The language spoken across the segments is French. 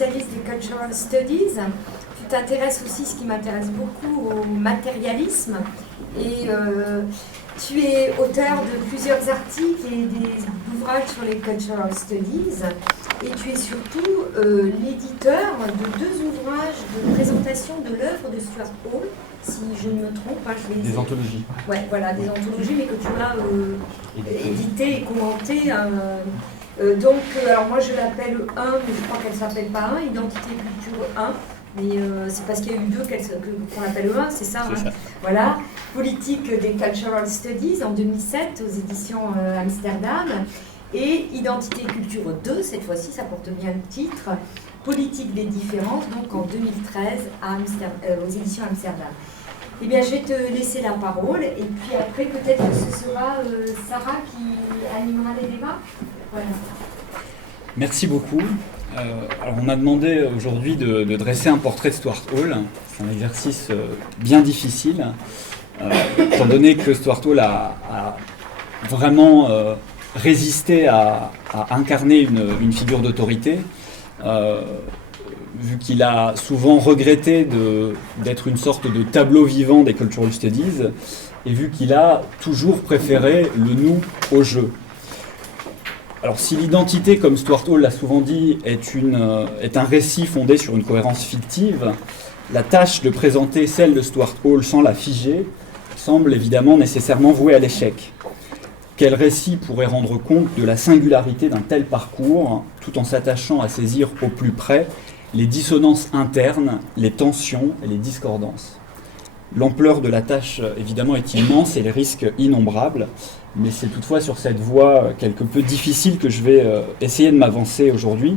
spécialiste des Cultural Studies. Tu t'intéresses aussi, ce qui m'intéresse beaucoup, au matérialisme. Et tu es auteur de plusieurs articles et des ouvrages sur les Cultural Studies. Et tu es surtout l'éditeur de 2 ouvrages de présentation de l'œuvre de Stuart Hall, si je ne me trompe pas. Des anthologies. Ouais, voilà, des anthologies, mais que tu as édité et commenté. Donc, alors moi je l'appelle 1, mais je crois qu'elle ne s'appelle pas 1, Identité et Culture 1. Mais c'est parce qu'il y a eu 2 qu'on appelle 1, c'est ça, C'est ça. Voilà. Politique des Cultural Studies en 2007 aux éditions Amsterdam. Et Identité et Culture 2, cette fois-ci, ça porte bien le titre, Politique des différences, donc en 2013 aux éditions Amsterdam. Eh bien, je vais te laisser la parole, et puis après, peut-être que ce sera Sarah qui animera les débats. Voilà. Merci beaucoup. Alors on m'a demandé aujourd'hui de dresser un portrait de Stuart Hall. C'est un exercice bien difficile, étant donné que Stuart Hall a vraiment résisté à incarner une figure d'autorité, vu qu'il a souvent regretté d'être une sorte de tableau vivant des Cultural Studies, et vu qu'il a toujours préféré le nous au jeu. Alors si l'identité, comme Stuart Hall l'a souvent dit, est un récit fondé sur une cohérence fictive, la tâche de présenter celle de Stuart Hall sans la figer semble évidemment nécessairement vouée à l'échec. Quel récit pourrait rendre compte de la singularité d'un tel parcours, tout en s'attachant à saisir au plus près les dissonances internes, les tensions et les discordances? L'ampleur de la tâche, évidemment, est immense et les risques innombrables, mais c'est toutefois sur cette voie quelque peu difficile que je vais essayer de m'avancer aujourd'hui,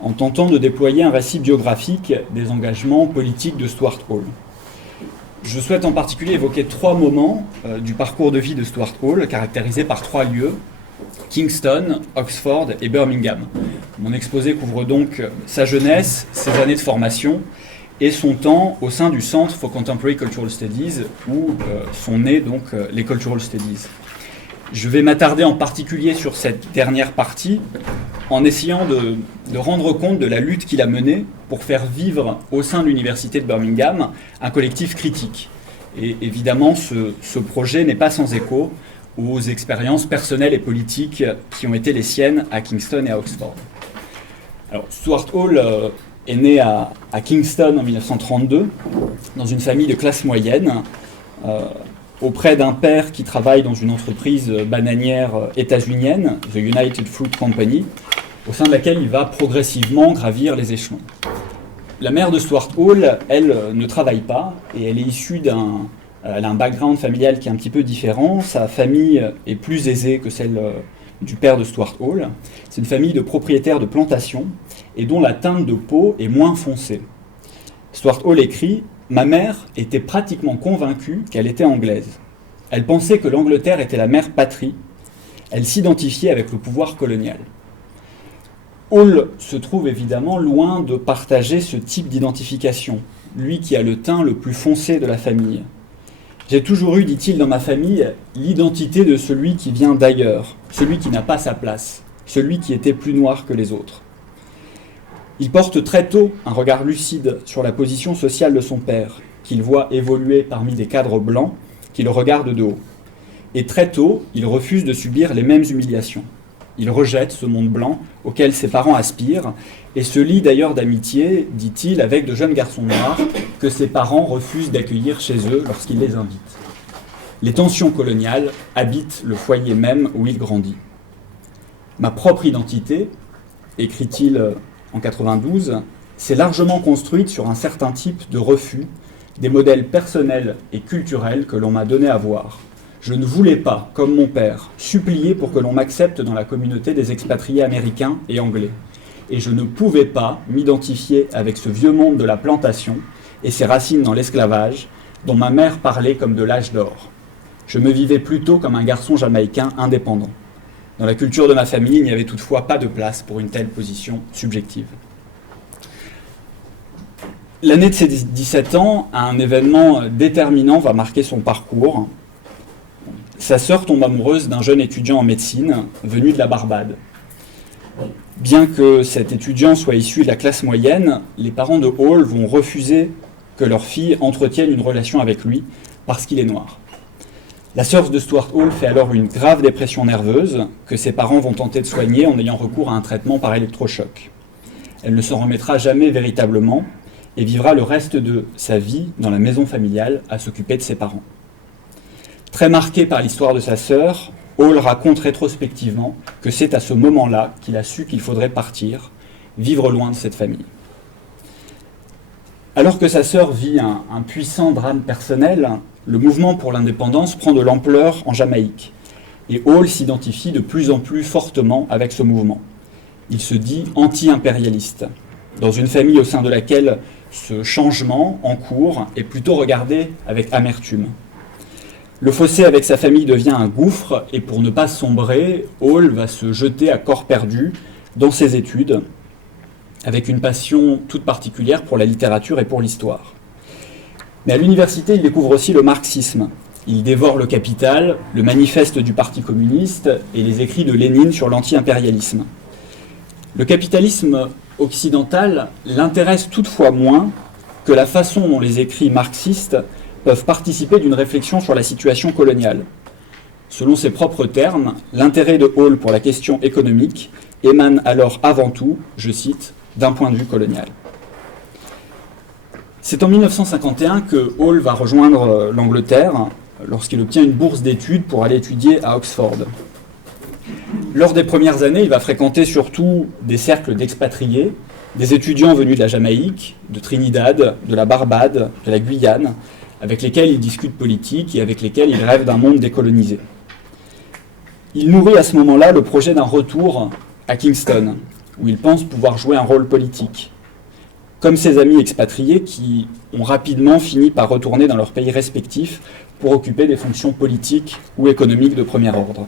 en tentant de déployer un récit biographique des engagements politiques de Stuart Hall. Je souhaite en particulier évoquer 3 moments du parcours de vie de Stuart Hall, caractérisés par 3 lieux: Kingston, Oxford et Birmingham. Mon exposé couvre donc sa jeunesse, ses années de formation et son temps au sein du Centre for Contemporary Cultural Studies, où sont nées donc les Cultural Studies. Je vais m'attarder en particulier sur cette dernière partie, en essayant de rendre compte de la lutte qu'il a menée pour faire vivre au sein de l'Université de Birmingham un collectif critique. Et évidemment, ce projet n'est pas sans écho aux expériences personnelles et politiques qui ont été les siennes à Kingston et à Oxford. Alors, Stuart Hall est né à Kingston en 1932, dans une famille de classe moyenne, auprès d'un père qui travaille dans une entreprise bananière états-unienne, The United Fruit Company, au sein de laquelle il va progressivement gravir les échelons. La mère de Stuart Hall, elle, ne travaille pas, et elle est issue elle a un background familial qui est un petit peu différent. Sa famille est plus aisée que celle du père de Stuart Hall. C'est une famille de propriétaires de plantations et dont la teinte de peau est moins foncée. Stuart Hall écrit « Ma mère était pratiquement convaincue qu'elle était anglaise. Elle pensait que l'Angleterre était la mère patrie. Elle s'identifiait avec le pouvoir colonial. » Hall se trouve évidemment loin de partager ce type d'identification, lui qui a le teint le plus foncé de la famille. J'ai toujours eu, dit-il, dans ma famille, l'identité de celui qui vient d'ailleurs, celui qui n'a pas sa place, celui qui était plus noir que les autres. Il porte très tôt un regard lucide sur la position sociale de son père, qu'il voit évoluer parmi des cadres blancs qui le regardent de haut. Et très tôt, il refuse de subir les mêmes humiliations. Il rejette ce monde blanc auquel ses parents aspirent et se lie d'ailleurs d'amitié, dit-il, avec de jeunes garçons noirs que ses parents refusent d'accueillir chez eux lorsqu'il les invite. Les tensions coloniales habitent le foyer même où il grandit. Ma propre identité, écrit-il en 92, s'est largement construite sur un certain type de refus des modèles personnels et culturels que l'on m'a donné à voir. Je ne voulais pas, comme mon père, supplier pour que l'on m'accepte dans la communauté des expatriés américains et anglais. Et je ne pouvais pas m'identifier avec ce vieux monde de la plantation et ses racines dans l'esclavage, dont ma mère parlait comme de l'âge d'or. Je me vivais plutôt comme un garçon jamaïcain indépendant. Dans la culture de ma famille, il n'y avait toutefois pas de place pour une telle position subjective. L'année de ses 17 ans, un événement déterminant va marquer son parcours. Sa sœur tombe amoureuse d'un jeune étudiant en médecine venu de la Barbade. Bien que cet étudiant soit issu de la classe moyenne, les parents de Hall vont refuser que leur fille entretienne une relation avec lui parce qu'il est noir. La sœur de Stuart Hall fait alors une grave dépression nerveuse que ses parents vont tenter de soigner en ayant recours à un traitement par électrochoc. Elle ne s'en remettra jamais véritablement et vivra le reste de sa vie dans la maison familiale à s'occuper de ses parents. Très marqué par l'histoire de sa sœur, Hall raconte rétrospectivement que c'est à ce moment-là qu'il a su qu'il faudrait partir, vivre loin de cette famille. Alors que sa sœur vit un puissant drame personnel, le mouvement pour l'indépendance prend de l'ampleur en Jamaïque. Et Hall s'identifie de plus en plus fortement avec ce mouvement. Il se dit anti-impérialiste, dans une famille au sein de laquelle ce changement en cours est plutôt regardé avec amertume. Le fossé avec sa famille devient un gouffre et pour ne pas sombrer, Hall va se jeter à corps perdu dans ses études, avec une passion toute particulière pour la littérature et pour l'histoire. Mais à l'université, il découvre aussi le marxisme. Il dévore le Capital, le manifeste du Parti communiste et les écrits de Lénine sur l'anti-impérialisme. Le capitalisme occidental l'intéresse toutefois moins que la façon dont les écrits marxistes peuvent participer d'une réflexion sur la situation coloniale. Selon ses propres termes, l'intérêt de Hall pour la question économique émane alors avant tout, je cite, d'un point de vue colonial. C'est en 1951 que Hall va rejoindre l'Angleterre lorsqu'il obtient une bourse d'études pour aller étudier à Oxford. Lors des premières années, il va fréquenter surtout des cercles d'expatriés, des étudiants venus de la Jamaïque, de Trinidad, de la Barbade, de la Guyane, avec lesquels il discute politique et avec lesquels il rêve d'un monde décolonisé. Il nourrit à ce moment-là le projet d'un retour à Kingston, où il pense pouvoir jouer un rôle politique, comme ses amis expatriés qui ont rapidement fini par retourner dans leurs pays respectifs pour occuper des fonctions politiques ou économiques de premier ordre.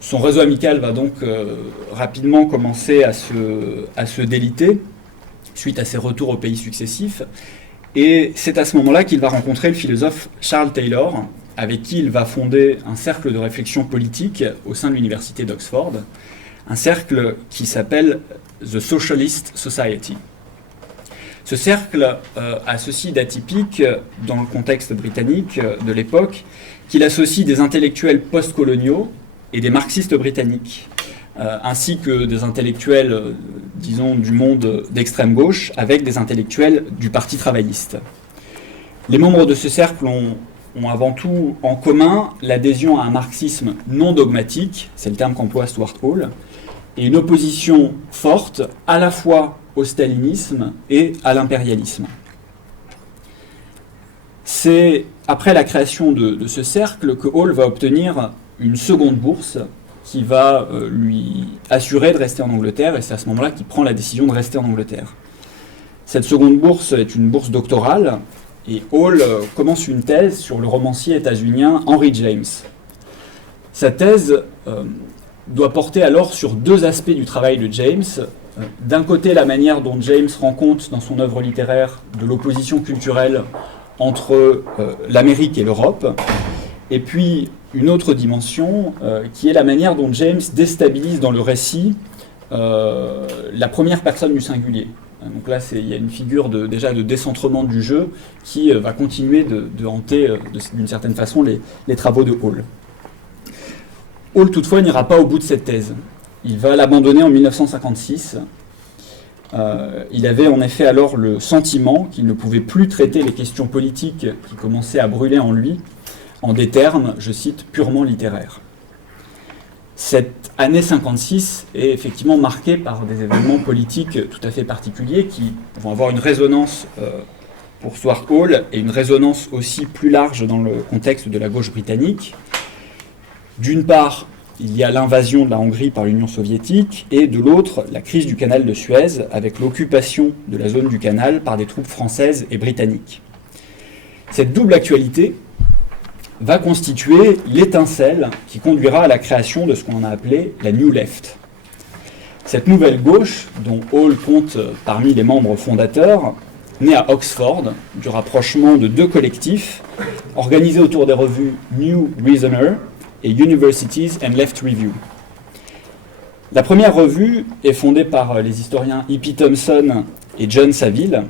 Son réseau amical va donc rapidement commencer à se déliter suite à ses retours aux pays successifs. Et c'est à ce moment-là qu'il va rencontrer le philosophe Charles Taylor, avec qui il va fonder un cercle de réflexion politique au sein de l'université d'Oxford, un cercle qui s'appelle The Socialist Society. Ce cercle a ceci d'atypique dans le contexte britannique de l'époque, qu'il associe des intellectuels post-coloniaux et des marxistes britanniques, ainsi que des intellectuels, disons, du monde d'extrême gauche, avec des intellectuels du Parti travailliste. Les membres de ce cercle ont avant tout en commun l'adhésion à un marxisme non dogmatique, c'est le terme qu'emploie Stuart Hall, et une opposition forte à la fois au stalinisme et à l'impérialisme. C'est après la création de ce cercle que Hall va obtenir une seconde bourse qui va lui assurer de rester en Angleterre, et c'est à ce moment-là qu'il prend la décision de rester en Angleterre. Cette seconde bourse est une bourse doctorale, et Hall commence une thèse sur le romancier états-unien Henry James. Sa thèse doit porter alors sur deux aspects du travail de James. D'un côté, la manière dont James rend compte dans son œuvre littéraire de l'opposition culturelle entre l'Amérique et l'Europe, et puis une autre dimension qui est la manière dont James déstabilise dans le récit la première personne du singulier. Donc là, il y a une figure déjà de décentrement du jeu qui va continuer de hanter d'une certaine façon les travaux de Hall. Hall, toutefois, n'ira pas au bout de cette thèse. Il va l'abandonner en 1956. Il avait en effet alors le sentiment qu'il ne pouvait plus traiter les questions politiques qui commençaient à brûler en lui en des termes, je cite, purement littéraires. Cette année 56 est effectivement marquée par des événements politiques tout à fait particuliers qui vont avoir une résonance pour Stuart Hall et une résonance aussi plus large dans le contexte de la gauche britannique. D'une part, il y a l'invasion de la Hongrie par l'Union soviétique et de l'autre, la crise du canal de Suez avec l'occupation de la zone du canal par des troupes françaises et britanniques. Cette double actualité va constituer l'étincelle qui conduira à la création de ce qu'on a appelé la New Left. Cette nouvelle gauche, dont Hall compte parmi les membres fondateurs, naît à Oxford du rapprochement de deux collectifs organisés autour des revues New Reasoner et Universities and Left Review. La première revue est fondée par les historiens E.P. Thompson et John Saville,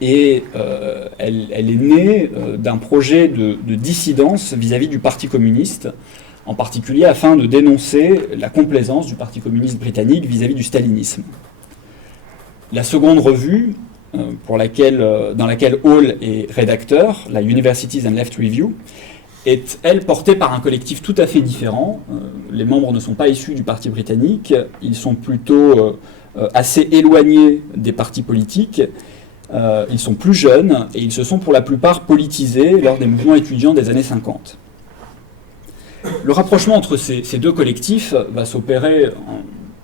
et elle est née d'un projet de dissidence vis-à-vis du Parti communiste, en particulier afin de dénoncer la complaisance du Parti communiste britannique vis-à-vis du stalinisme. La seconde revue, dans laquelle Hall est rédacteur, la Universities and Left Review, est, elle, portée par un collectif tout à fait différent. Les membres ne sont pas issus du Parti britannique, ils sont plutôt assez éloignés des partis politiques, ils sont plus jeunes et ils se sont pour la plupart politisés lors des mouvements étudiants des années 50. Le rapprochement entre ces deux collectifs va s'opérer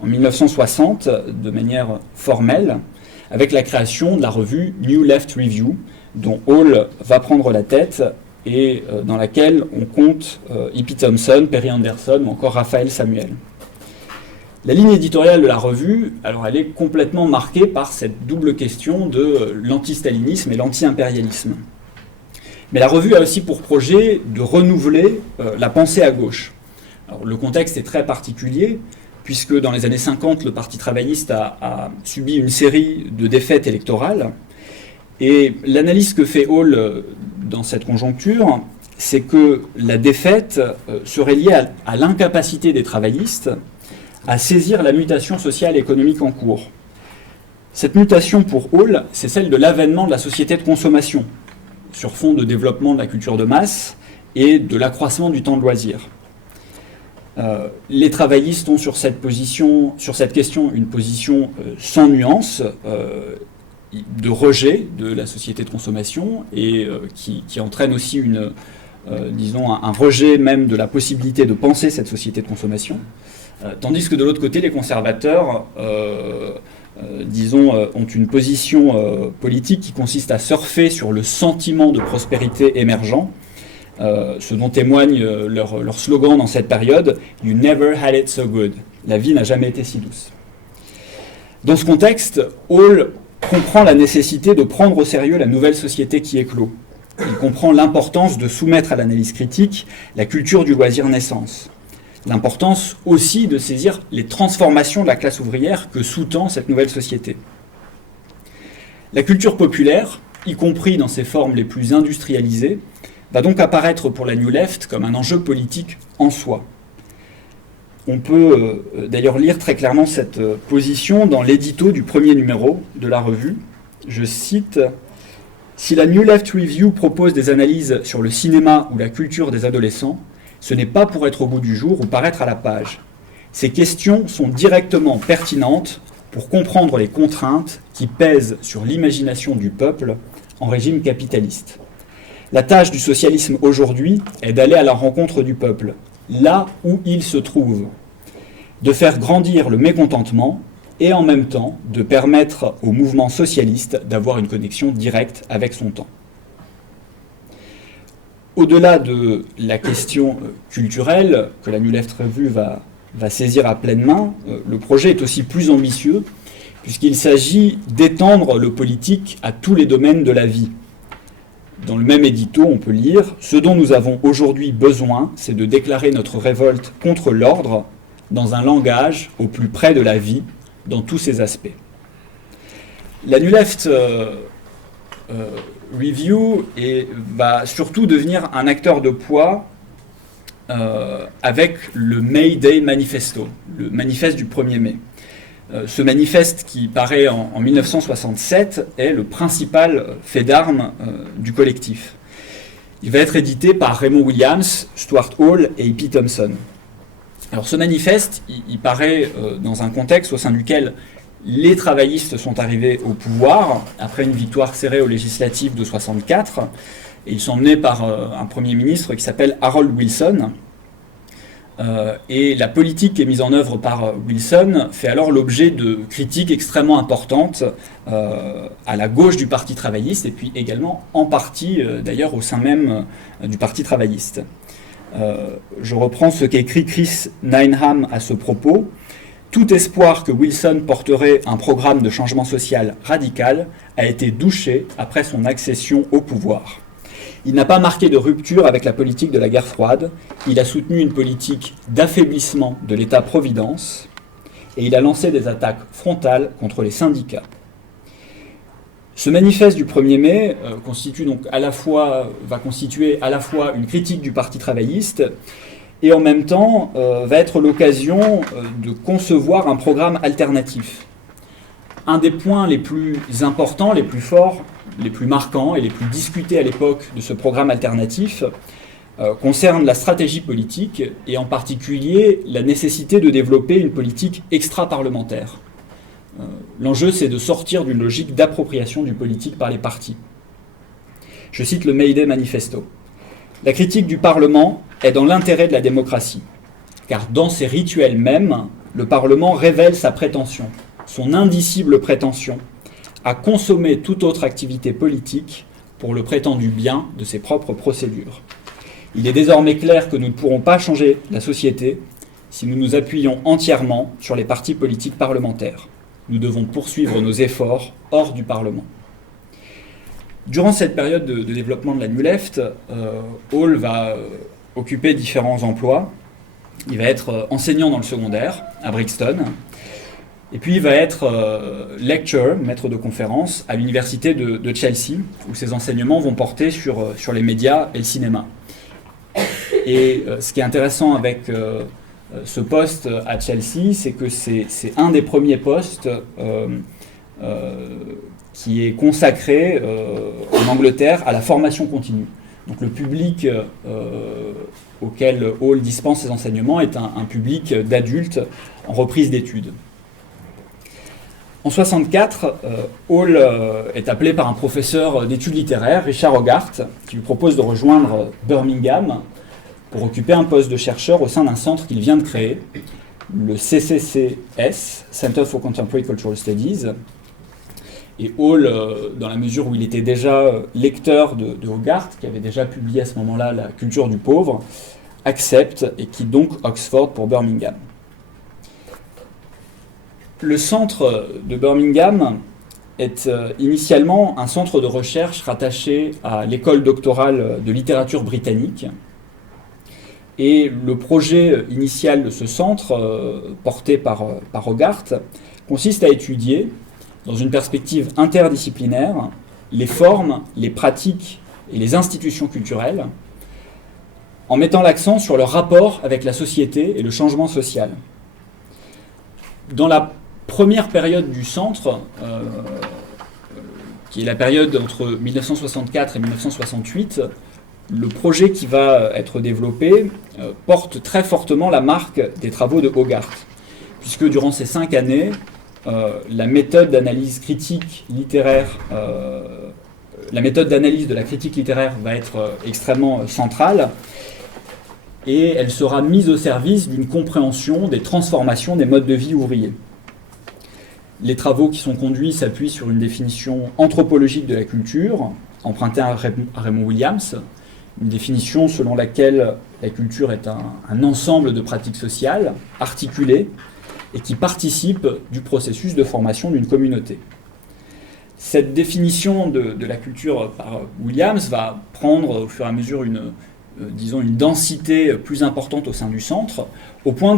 en 1960 de manière formelle avec la création de la revue New Left Review, dont Hall va prendre la tête et dans laquelle on compte E.P. Thompson, Perry Anderson ou encore Raphaël Samuel. La ligne éditoriale de la revue, alors elle est complètement marquée par cette double question de l'anti-stalinisme et l'anti-impérialisme. Mais la revue a aussi pour projet de renouveler la pensée à gauche. Alors, le contexte est très particulier, puisque dans les années 50, le Parti travailliste a subi une série de défaites électorales. Et l'analyse que fait Hall dans cette conjoncture, c'est que la défaite serait liée à l'incapacité des travaillistes à saisir la mutation sociale et économique en cours. Cette mutation pour Hall, c'est celle de l'avènement de la société de consommation, sur fond de développement de la culture de masse et de l'accroissement du temps de loisir. Les travaillistes ont sur cette question une position sans nuance, de rejet de la société de consommation et qui entraîne aussi un rejet même de la possibilité de penser cette société de consommation. Tandis que de l'autre côté, les conservateurs ont une position politique qui consiste à surfer sur le sentiment de prospérité émergent, ce dont témoigne leur slogan dans cette période « You never had it so good ». La vie n'a jamais été si douce. Dans ce contexte, Hall comprend la nécessité de prendre au sérieux la nouvelle société qui éclot. Il comprend l'importance de soumettre à l'analyse critique la culture du loisir naissance. L'importance aussi de saisir les transformations de la classe ouvrière que sous-tend cette nouvelle société. La culture populaire, y compris dans ses formes les plus industrialisées, va donc apparaître pour la New Left comme un enjeu politique en soi. On peut d'ailleurs lire très clairement cette position dans l'édito du premier numéro de la revue. Je cite « Si la New Left Review propose des analyses sur le cinéma ou la culture des adolescents, ce n'est pas pour être au goût du jour ou paraître à la page. Ces questions sont directement pertinentes pour comprendre les contraintes qui pèsent sur l'imagination du peuple en régime capitaliste. La tâche du socialisme aujourd'hui est d'aller à la rencontre du peuple, là où il se trouve, de faire grandir le mécontentement et en même temps de permettre au mouvement socialiste d'avoir une connexion directe avec son temps. » Au-delà de la question culturelle que la New Left Review va saisir à pleine main, le projet est aussi plus ambitieux puisqu'il s'agit d'étendre le politique à tous les domaines de la vie. Dans le même édito, on peut lire « Ce dont nous avons aujourd'hui besoin, c'est de déclarer notre révolte contre l'ordre dans un langage au plus près de la vie, dans tous ses aspects. » La New Left Review va surtout devenir un acteur de poids avec le May Day Manifesto, le manifeste du 1er mai. Ce manifeste qui paraît en 1967 est le principal fait d'armes du collectif. Il va être édité par Raymond Williams, Stuart Hall et E.P. Thompson. Alors ce manifeste, il paraît dans un contexte au sein duquel les travaillistes sont arrivés au pouvoir après une victoire serrée aux législatives de 1964. Et ils sont menés par un Premier ministre qui s'appelle Harold Wilson. Et la politique qui est mise en œuvre par Wilson fait alors l'objet de critiques extrêmement importantes à la gauche du Parti travailliste et puis également en partie d'ailleurs au sein même du Parti travailliste. Je reprends ce qu'écrit Chris Neynham à ce propos. Tout espoir que Wilson porterait un programme de changement social radical a été douché après son accession au pouvoir. Il n'a pas marqué de rupture avec la politique de la guerre froide, il a soutenu une politique d'affaiblissement de l'État-providence, et il a lancé des attaques frontales contre les syndicats. Ce manifeste du 1er mai va constituer à la fois une critique du Parti travailliste et en même temps va être l'occasion de concevoir un programme alternatif. Un des points les plus importants, les plus forts, les plus marquants et les plus discutés à l'époque de ce programme alternatif concerne la stratégie politique et en particulier la nécessité de développer une politique extra-parlementaire. L'enjeu, c'est de sortir d'une logique d'appropriation du politique par les partis. Je cite le May Day Manifesto. « La critique du Parlement est dans l'intérêt de la démocratie, car dans ses rituels mêmes, le Parlement révèle sa prétention, son indicible prétention, à consommer toute autre activité politique pour le prétendu bien de ses propres procédures. Il est désormais clair que nous ne pourrons pas changer la société si nous nous appuyons entièrement sur les partis politiques parlementaires. Nous devons poursuivre nos efforts hors du Parlement. » Durant cette période de développement de la New Left, Hall va occuper différents emplois. Il va être enseignant dans le secondaire à Brixton, et puis il va être lecturer, maître de conférence, à l'université de Chelsea, où ses enseignements vont porter sur les médias et le cinéma. Et ce qui est intéressant avec ce poste à Chelsea, c'est que c'est un des premiers postes qui est consacré en Angleterre à la formation continue. Donc le public auquel Hall dispense ses enseignements est un public d'adultes en reprise d'études. En 1964, Hall est appelé par un professeur d'études littéraires, Richard Hogarth, qui lui propose de rejoindre Birmingham pour occuper un poste de chercheur au sein d'un centre qu'il vient de créer, le CCCS, Center for Contemporary Cultural Studies. Et Hall, dans la mesure où il était déjà lecteur de Hogarth, qui avait déjà publié à ce moment-là La culture du pauvre, accepte et quitte donc Oxford pour Birmingham. Le centre de Birmingham est initialement un centre de recherche rattaché à l'école doctorale de littérature britannique. Et le projet initial de ce centre, porté par Hogarth, consiste à étudier, dans une perspective interdisciplinaire, les formes, les pratiques et les institutions culturelles, en mettant l'accent sur leur rapport avec la société et le changement social. Dans la première période du centre, qui est la période entre 1964 et 1968, le projet qui va être développé porte très fortement la marque des travaux de Hogarth, puisque durant ces 5 années, la méthode d'analyse critique littéraire, la méthode d'analyse de la critique littéraire va être extrêmement centrale, et elle sera mise au service d'une compréhension des transformations des modes de vie ouvriers. Les travaux qui sont conduits s'appuient sur une définition anthropologique de la culture, empruntée à Raymond Williams, une définition selon laquelle la culture est un ensemble de pratiques sociales articulées et qui participent du processus de formation d'une communauté. Cette définition de la culture par Williams va prendre au fur et à mesure une densité plus importante au sein du centre, au point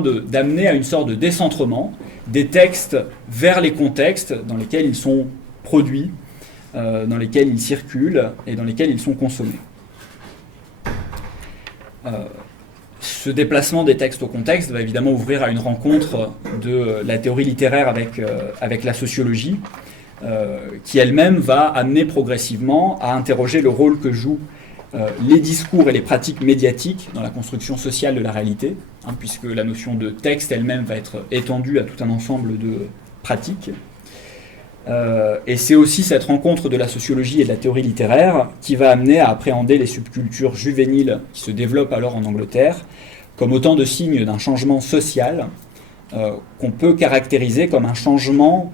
d'amener à une sorte de décentrement des textes vers les contextes dans lesquels ils sont produits, dans lesquels ils circulent et dans lesquels ils sont consommés. Ce déplacement des textes au contexte va évidemment ouvrir à une rencontre de la théorie littéraire avec la sociologie, qui elle-même va amener progressivement à interroger le rôle que jouent les discours et les pratiques médiatiques dans la construction sociale de la réalité, puisque la notion de texte elle-même va être étendue à tout un ensemble de pratiques. Et c'est aussi cette rencontre de la sociologie et de la théorie littéraire qui va amener à appréhender les subcultures juvéniles qui se développent alors en Angleterre comme autant de signes d'un changement social qu'on peut caractériser comme un changement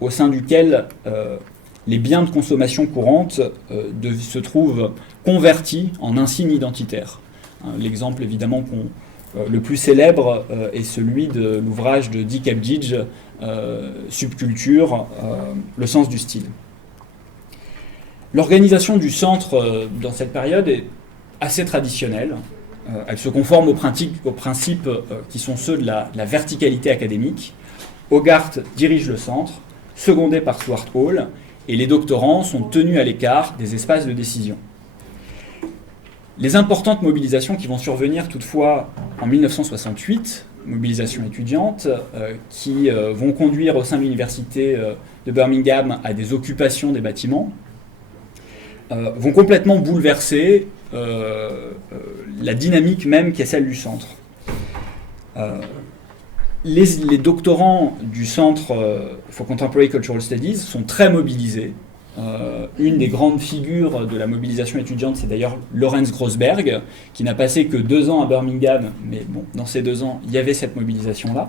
au sein duquel les biens de consommation courante se trouvent convertis en insignes identitaires. L'exemple évidemment le plus célèbre est celui de l'ouvrage de Dick Ebdige, Subculture, le sens du style. L'organisation du centre dans cette période est assez traditionnelle. elle se conforme aux principes qui sont ceux de la verticalité académique. Hogarth dirige le centre, secondé par Stuart Hall, et les doctorants sont tenus à l'écart des espaces de décision. Les importantes mobilisations qui vont survenir toutefois en 1968, mobilisations étudiantes, qui vont conduire au sein de l'université de Birmingham à des occupations des bâtiments, vont complètement bouleverser la dynamique même qui est celle du centre. Les doctorants du Centre for Contemporary Cultural Studies sont très mobilisés. Une des grandes figures de la mobilisation étudiante, c'est d'ailleurs Lawrence Grossberg, qui n'a passé que 2 ans à Birmingham, mais bon, dans ces 2 ans, il y avait cette mobilisation-là.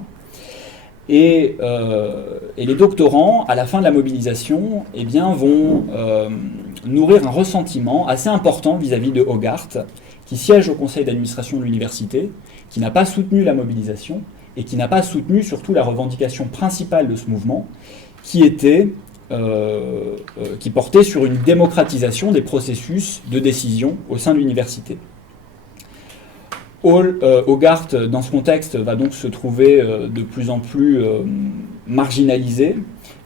Et les doctorants, à la fin de la mobilisation, eh bien, vont nourrir un ressentiment assez important vis-à-vis de Hogarth, qui siège au conseil d'administration de l'université, qui n'a pas soutenu la mobilisation, et qui n'a pas soutenu surtout la revendication principale de ce mouvement, qui portait sur une démocratisation des processus de décision au sein de l'université. Hogarth, dans ce contexte, va donc se trouver de plus en plus marginalisé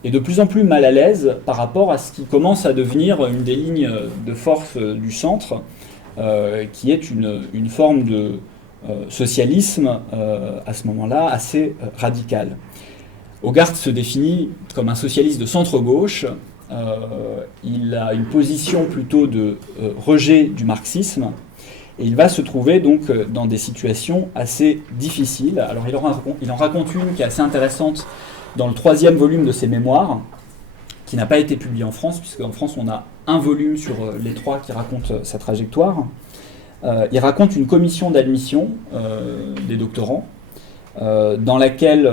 et de plus en plus mal à l'aise par rapport à ce qui commence à devenir une des lignes de force du centre, qui est une forme de socialisme à ce moment-là assez radical. Hogarth se définit comme un socialiste de centre-gauche. Il a une position plutôt de rejet du marxisme et il va se trouver donc dans des situations assez difficiles. Alors il en raconte une qui est assez intéressante dans le 3e volume de ses mémoires, qui n'a pas été publié en France, puisqu'en France on a un volume sur les 3 qui raconte sa trajectoire. Il raconte une commission d'admission des doctorants, dans laquelle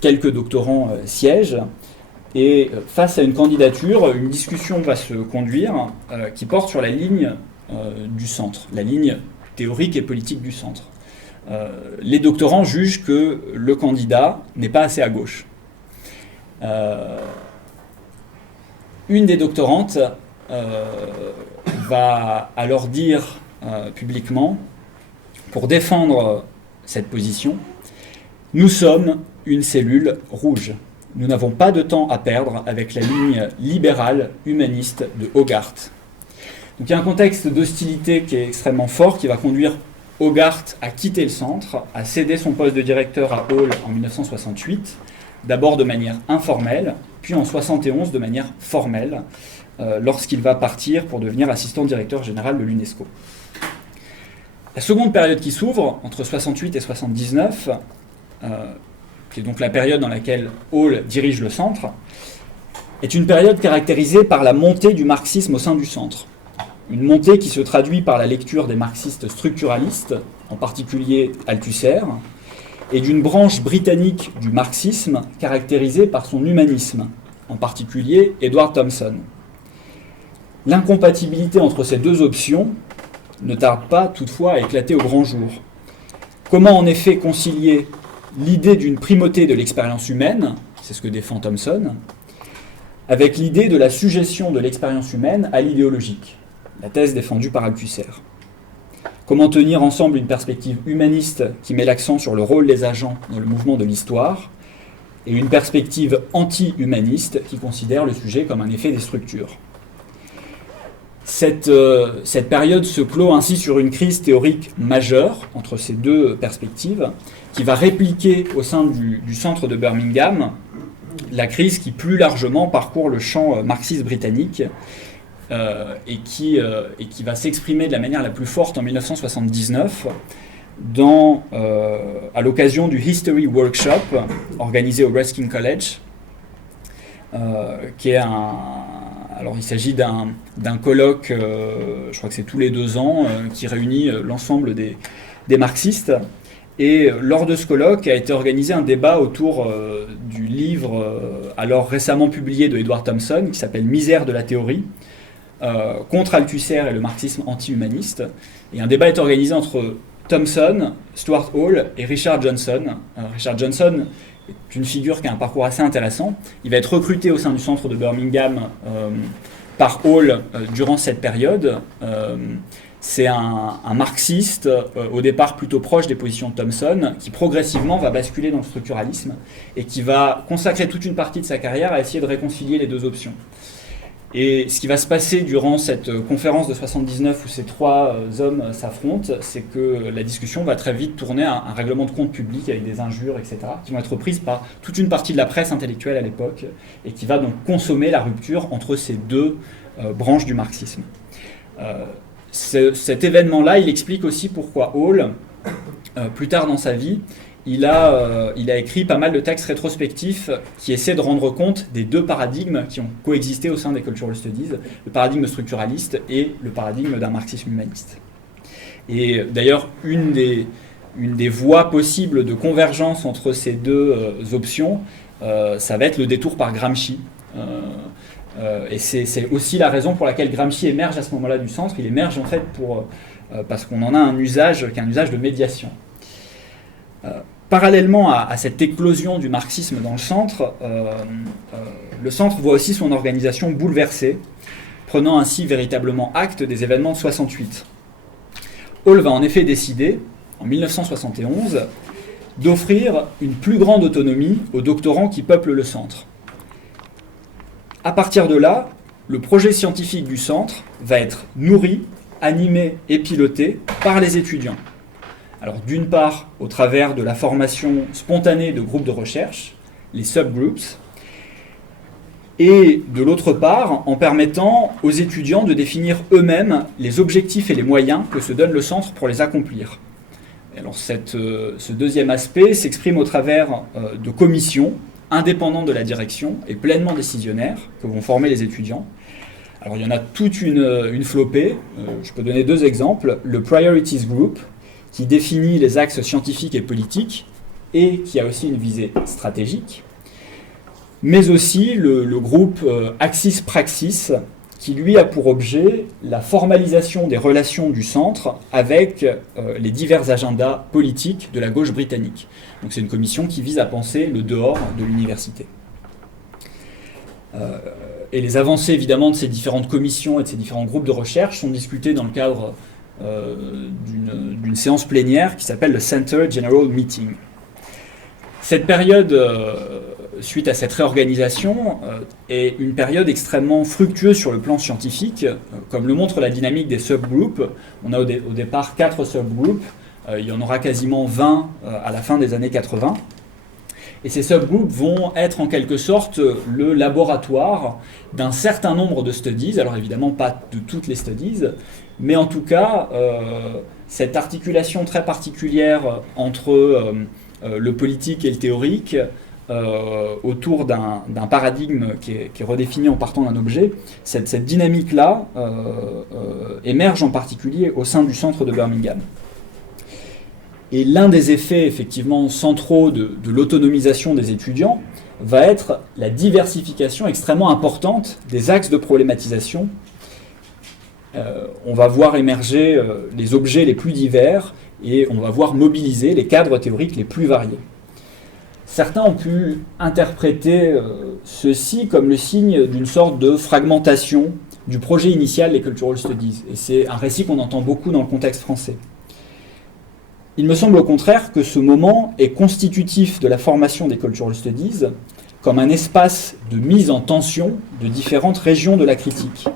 quelques doctorants siègent, et face à une candidature, une discussion va se conduire qui porte sur la ligne du centre, la ligne théorique et politique du centre. Les doctorants jugent que le candidat n'est pas assez à gauche. Une des doctorantes va alors dire publiquement, pour défendre cette position, « Nous sommes une cellule rouge. Nous n'avons pas de temps à perdre avec la ligne libérale humaniste de Hogarth. » Donc il y a un contexte d'hostilité qui est extrêmement fort, qui va conduire Hogarth à quitter le centre, à céder son poste de directeur à Hall en 1968, d'abord de manière informelle, puis en 1971 de manière formelle, lorsqu'il va partir pour devenir assistant directeur général de l'UNESCO. La seconde période qui s'ouvre, entre 68 et 79, qui est donc la période dans laquelle Hall dirige le centre, est une période caractérisée par la montée du marxisme au sein du centre. Une montée qui se traduit par la lecture des marxistes structuralistes, en particulier Althusser, et d'une branche britannique du marxisme caractérisée par son humanisme, en particulier Edward Thompson. L'incompatibilité entre ces 2 options ne tarde pas toutefois à éclater au grand jour. Comment en effet concilier l'idée d'une primauté de l'expérience humaine, c'est ce que défend Thompson, avec l'idée de la suggestion de l'expérience humaine à l'idéologique, la thèse défendue par Althusser. Comment tenir ensemble une perspective humaniste qui met l'accent sur le rôle des agents dans le mouvement de l'histoire et une perspective anti-humaniste qui considère le sujet comme un effet des structures. Cette période se clôt ainsi sur une crise théorique majeure entre ces 2 perspectives qui va répliquer au sein du centre de Birmingham la crise qui plus largement parcourt le champ marxiste britannique et qui va s'exprimer de la manière la plus forte en 1979 à l'occasion du History Workshop organisé au Ruskin College, qui est alors il s'agit d'un colloque, je crois que c'est tous les 2 ans, qui réunit l'ensemble des marxistes. Et lors de ce colloque a été organisé un débat autour du livre alors récemment publié de Edward Thompson, qui s'appelle « Misère de la théorie », contre Althusser et le marxisme anti-humaniste. Et un débat est organisé entre Thompson, Stuart Hall et Richard Johnson. Richard Johnson est une figure qui a un parcours assez intéressant. Il va être recruté au sein du centre de Birmingham par Hall durant cette période. C'est un marxiste, au départ plutôt proche des positions de Thomson, qui progressivement va basculer dans le structuralisme et qui va consacrer toute une partie de sa carrière à essayer de réconcilier les deux options. Et ce qui va se passer durant cette conférence de 79 où ces trois hommes s'affrontent, c'est que la discussion va très vite tourner à un règlement de compte public avec des injures, etc., qui vont être prises par toute une partie de la presse intellectuelle à l'époque et qui va donc consommer la rupture entre ces deux branches du marxisme. Cet événement-là, il explique aussi pourquoi Hall, plus tard dans sa vie, il a écrit pas mal de textes rétrospectifs qui essaient de rendre compte des deux paradigmes qui ont coexisté au sein des Cultural Studies, le paradigme structuraliste et le paradigme d'un marxisme humaniste. Et d'ailleurs, une des voies possibles de convergence entre ces deux options, ça va être le détour par Gramsci. Et c'est aussi la raison pour laquelle Gramsci émerge à ce moment-là du centre. Il émerge en fait parce qu'on en a un usage qui est un usage de médiation. Parallèlement à cette éclosion du marxisme dans le centre voit aussi son organisation bouleversée, prenant ainsi véritablement acte des événements de 68. Hall va en effet décider, en 1971, d'offrir une plus grande autonomie aux doctorants qui peuplent le centre. À partir de là, le projet scientifique du centre va être nourri, animé et piloté par les étudiants. Alors d'une part, au travers de la formation spontanée de groupes de recherche, les subgroups, et de l'autre part, en permettant aux étudiants de définir eux-mêmes les objectifs et les moyens que se donne le centre pour les accomplir. Alors ce deuxième aspect s'exprime au travers de commissions indépendantes de la direction et pleinement décisionnaires que vont former les étudiants. Alors il y en a toute une flopée, je peux donner deux exemples. Le Priorities Group, qui définit les axes scientifiques et politiques et qui a aussi une visée stratégique, mais aussi le groupe Axis Praxis, qui lui a pour objet la formalisation des relations du centre avec les divers agendas politiques de la gauche britannique. Donc c'est une commission qui vise à penser le dehors de l'université. Et les avancées évidemment de ces différentes commissions et de ces différents groupes de recherche sont discutées dans le cadre d'une séance plénière qui s'appelle le Center General Meeting. Cette période, suite à cette réorganisation, est une période extrêmement fructueuse sur le plan scientifique, comme le montre la dynamique des subgroups. On a au départ 4 subgroups, il y en aura quasiment 20 à la fin des années 80. Et ces subgroups vont être en quelque sorte le laboratoire d'un certain nombre de studies, alors évidemment pas de toutes les studies, mais en tout cas, cette articulation très particulière entre le politique et le théorique, autour d'un paradigme qui est redéfini en partant d'un objet, cette dynamique-là émerge en particulier au sein du centre de Birmingham. Et l'un des effets effectivement centraux de l'autonomisation des étudiants va être la diversification extrêmement importante des axes de problématisation. On va voir émerger les objets les plus divers et on va voir mobiliser les cadres théoriques les plus variés. Certains ont pu interpréter ceci comme le signe d'une sorte de fragmentation du projet initial des Cultural Studies. Et c'est un récit qu'on entend beaucoup dans le contexte français. Il me semble au contraire que ce moment est constitutif de la formation des Cultural Studies comme un espace de mise en tension de différentes régions de la critique.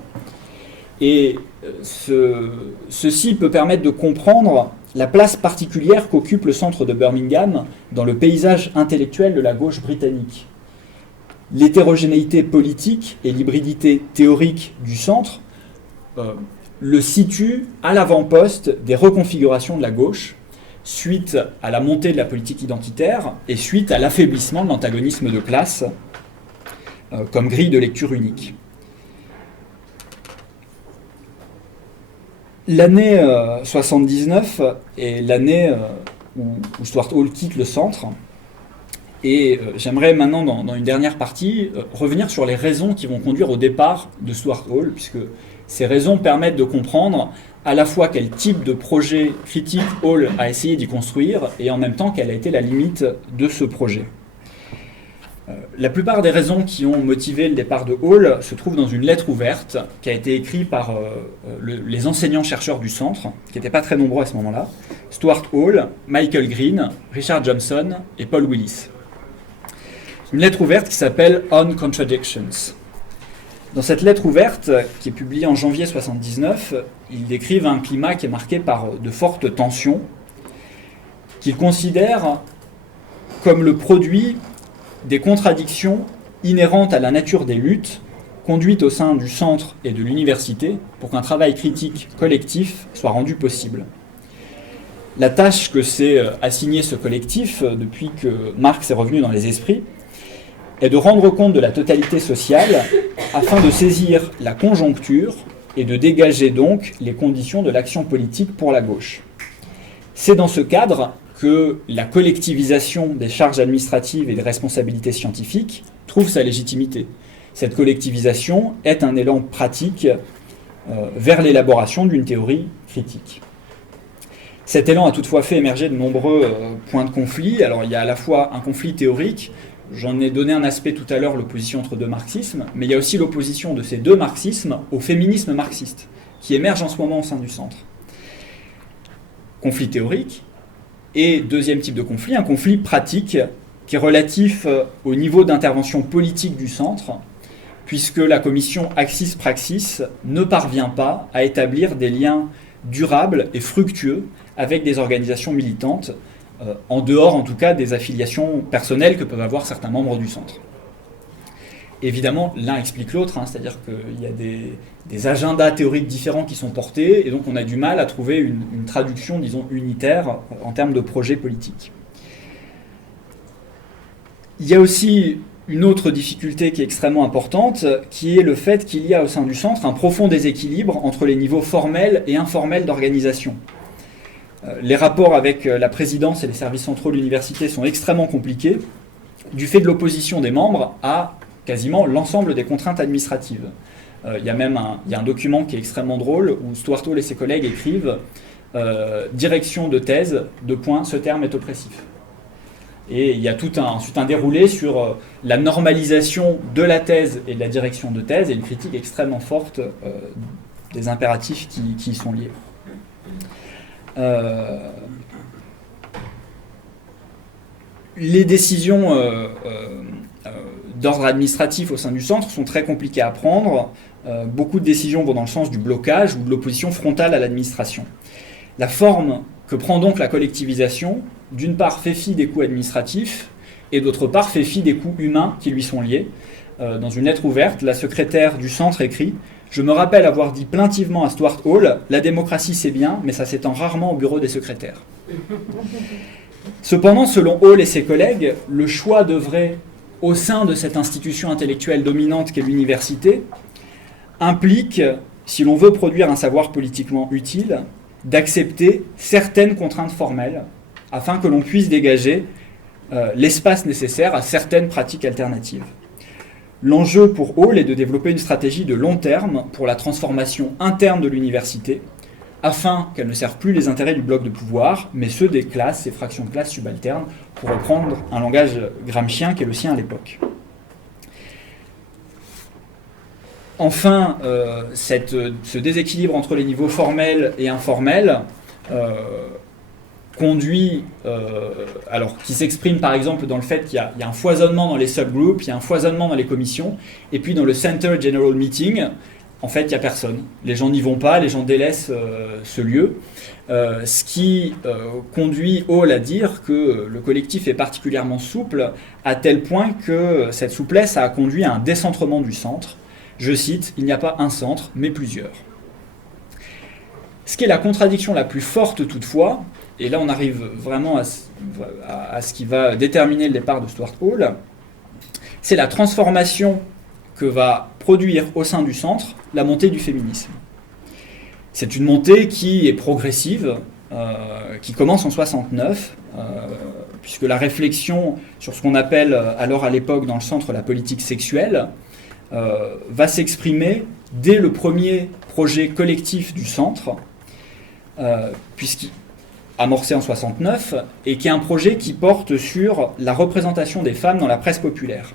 Et ceci peut permettre de comprendre la place particulière qu'occupe le centre de Birmingham dans le paysage intellectuel de la gauche britannique. L'hétérogénéité politique et l'hybridité théorique du centre le situent à l'avant-poste des reconfigurations de la gauche, suite à la montée de la politique identitaire et suite à l'affaiblissement de l'antagonisme de classe comme grille de lecture unique. L'année 79 est l'année où Stuart Hall quitte le centre. Et j'aimerais maintenant, dans une dernière partie, revenir sur les raisons qui vont conduire au départ de Stuart Hall, puisque ces raisons permettent de comprendre à la fois quel type de projet critique Hall a essayé d'y construire, et en même temps quelle a été la limite de ce projet. La plupart des raisons qui ont motivé le départ de Hall se trouvent dans une lettre ouverte qui a été écrite par les enseignants-chercheurs du centre, qui n'étaient pas très nombreux à ce moment-là, Stuart Hall, Michael Green, Richard Johnson et Paul Willis. Une lettre ouverte qui s'appelle On Contradictions. Dans cette lettre ouverte, qui est publiée en janvier 1979, ils décrivent un climat qui est marqué par de fortes tensions, qu'ils considèrent comme le produit des contradictions inhérentes à la nature des luttes conduites au sein du centre et de l'université pour qu'un travail critique collectif soit rendu possible. La tâche que s'est assignée ce collectif, depuis que Marx est revenu dans les esprits, est de rendre compte de la totalité sociale afin de saisir la conjoncture et de dégager donc les conditions de l'action politique pour la gauche. C'est dans ce cadre que la collectivisation des charges administratives et des responsabilités scientifiques trouve sa légitimité. Cette collectivisation est un élan pratique vers l'élaboration d'une théorie critique. Cet élan a toutefois fait émerger de nombreux points de conflit. Alors il y a à la fois un conflit théorique, j'en ai donné un aspect tout à l'heure, l'opposition entre deux marxismes, mais il y a aussi l'opposition de ces deux marxismes au féminisme marxiste, qui émerge en ce moment au sein du centre. Conflit théorique. Et deuxième type de conflit, un conflit pratique qui est relatif au niveau d'intervention politique du centre, puisque la commission Axis-Praxis ne parvient pas à établir des liens durables et fructueux avec des organisations militantes, en dehors en tout cas des affiliations personnelles que peuvent avoir certains membres du centre. Évidemment, l'un explique l'autre, c'est-à-dire qu'il y a des agendas théoriques différents qui sont portés, et donc on a du mal à trouver une traduction, disons, unitaire en termes de projet politique. Il y a aussi une autre difficulté qui est extrêmement importante, qui est le fait qu'il y a au sein du centre un profond déséquilibre entre les niveaux formels et informels d'organisation. Les rapports avec la présidence et les services centraux de l'université sont extrêmement compliqués, du fait de l'opposition des membres à quasiment l'ensemble des contraintes administratives. Il y a un document qui est extrêmement drôle où Stuart Hall et ses collègues écrivent direction de thèse, ce terme est oppressif. Et il y a ensuite un déroulé sur la normalisation de la thèse et de la direction de thèse et une critique extrêmement forte des impératifs qui y sont liés. Les décisions d'ordre administratif au sein du centre sont très compliquées à prendre. Beaucoup de décisions vont dans le sens du blocage ou de l'opposition frontale à l'administration. La forme que prend donc la collectivisation, d'une part fait fi des coûts administratifs et d'autre part fait fi des coûts humains qui lui sont liés. Dans une lettre ouverte, la secrétaire du centre écrit « Je me rappelle avoir dit plaintivement à Stuart Hall « La démocratie c'est bien, mais ça s'étend rarement au bureau des secrétaires. » Cependant, selon Hall et ses collègues, le choix devrait, au sein de cette institution intellectuelle dominante qu'est l'université, implique, si l'on veut produire un savoir politiquement utile, d'accepter certaines contraintes formelles afin que l'on puisse dégager l'espace nécessaire à certaines pratiques alternatives. L'enjeu pour Hall est de développer une stratégie de long terme pour la transformation interne de l'université, afin qu'elle ne serve plus les intérêts du bloc de pouvoir, mais ceux des classes et fractions de classes subalternes, pour reprendre un langage gramscien qui est le sien à l'époque. Enfin, ce déséquilibre entre les niveaux formels et informels conduit, qui s'exprime par exemple dans le fait qu'il y a un foisonnement dans les subgroups, il y a un foisonnement dans les commissions, et puis dans le Center General Meeting, en fait, il n'y a personne. Les gens n'y vont pas, les gens délaissent ce lieu. Ce qui conduit Hall à dire que le collectif est particulièrement souple, à tel point que cette souplesse a conduit à un décentrement du centre. Je cite, « Il n'y a pas un centre, mais plusieurs ». Ce qui est la contradiction la plus forte toutefois, et là on arrive vraiment à ce qui va déterminer le départ de Stuart Hall, c'est la transformation que va produire au sein du centre la montée du féminisme. C'est une montée qui est progressive, qui commence en 1969, puisque la réflexion sur ce qu'on appelle alors à l'époque dans le centre la politique sexuelle va s'exprimer dès le premier projet collectif du centre, amorcé en 1969, et qui est un projet qui porte sur la représentation des femmes dans la presse populaire.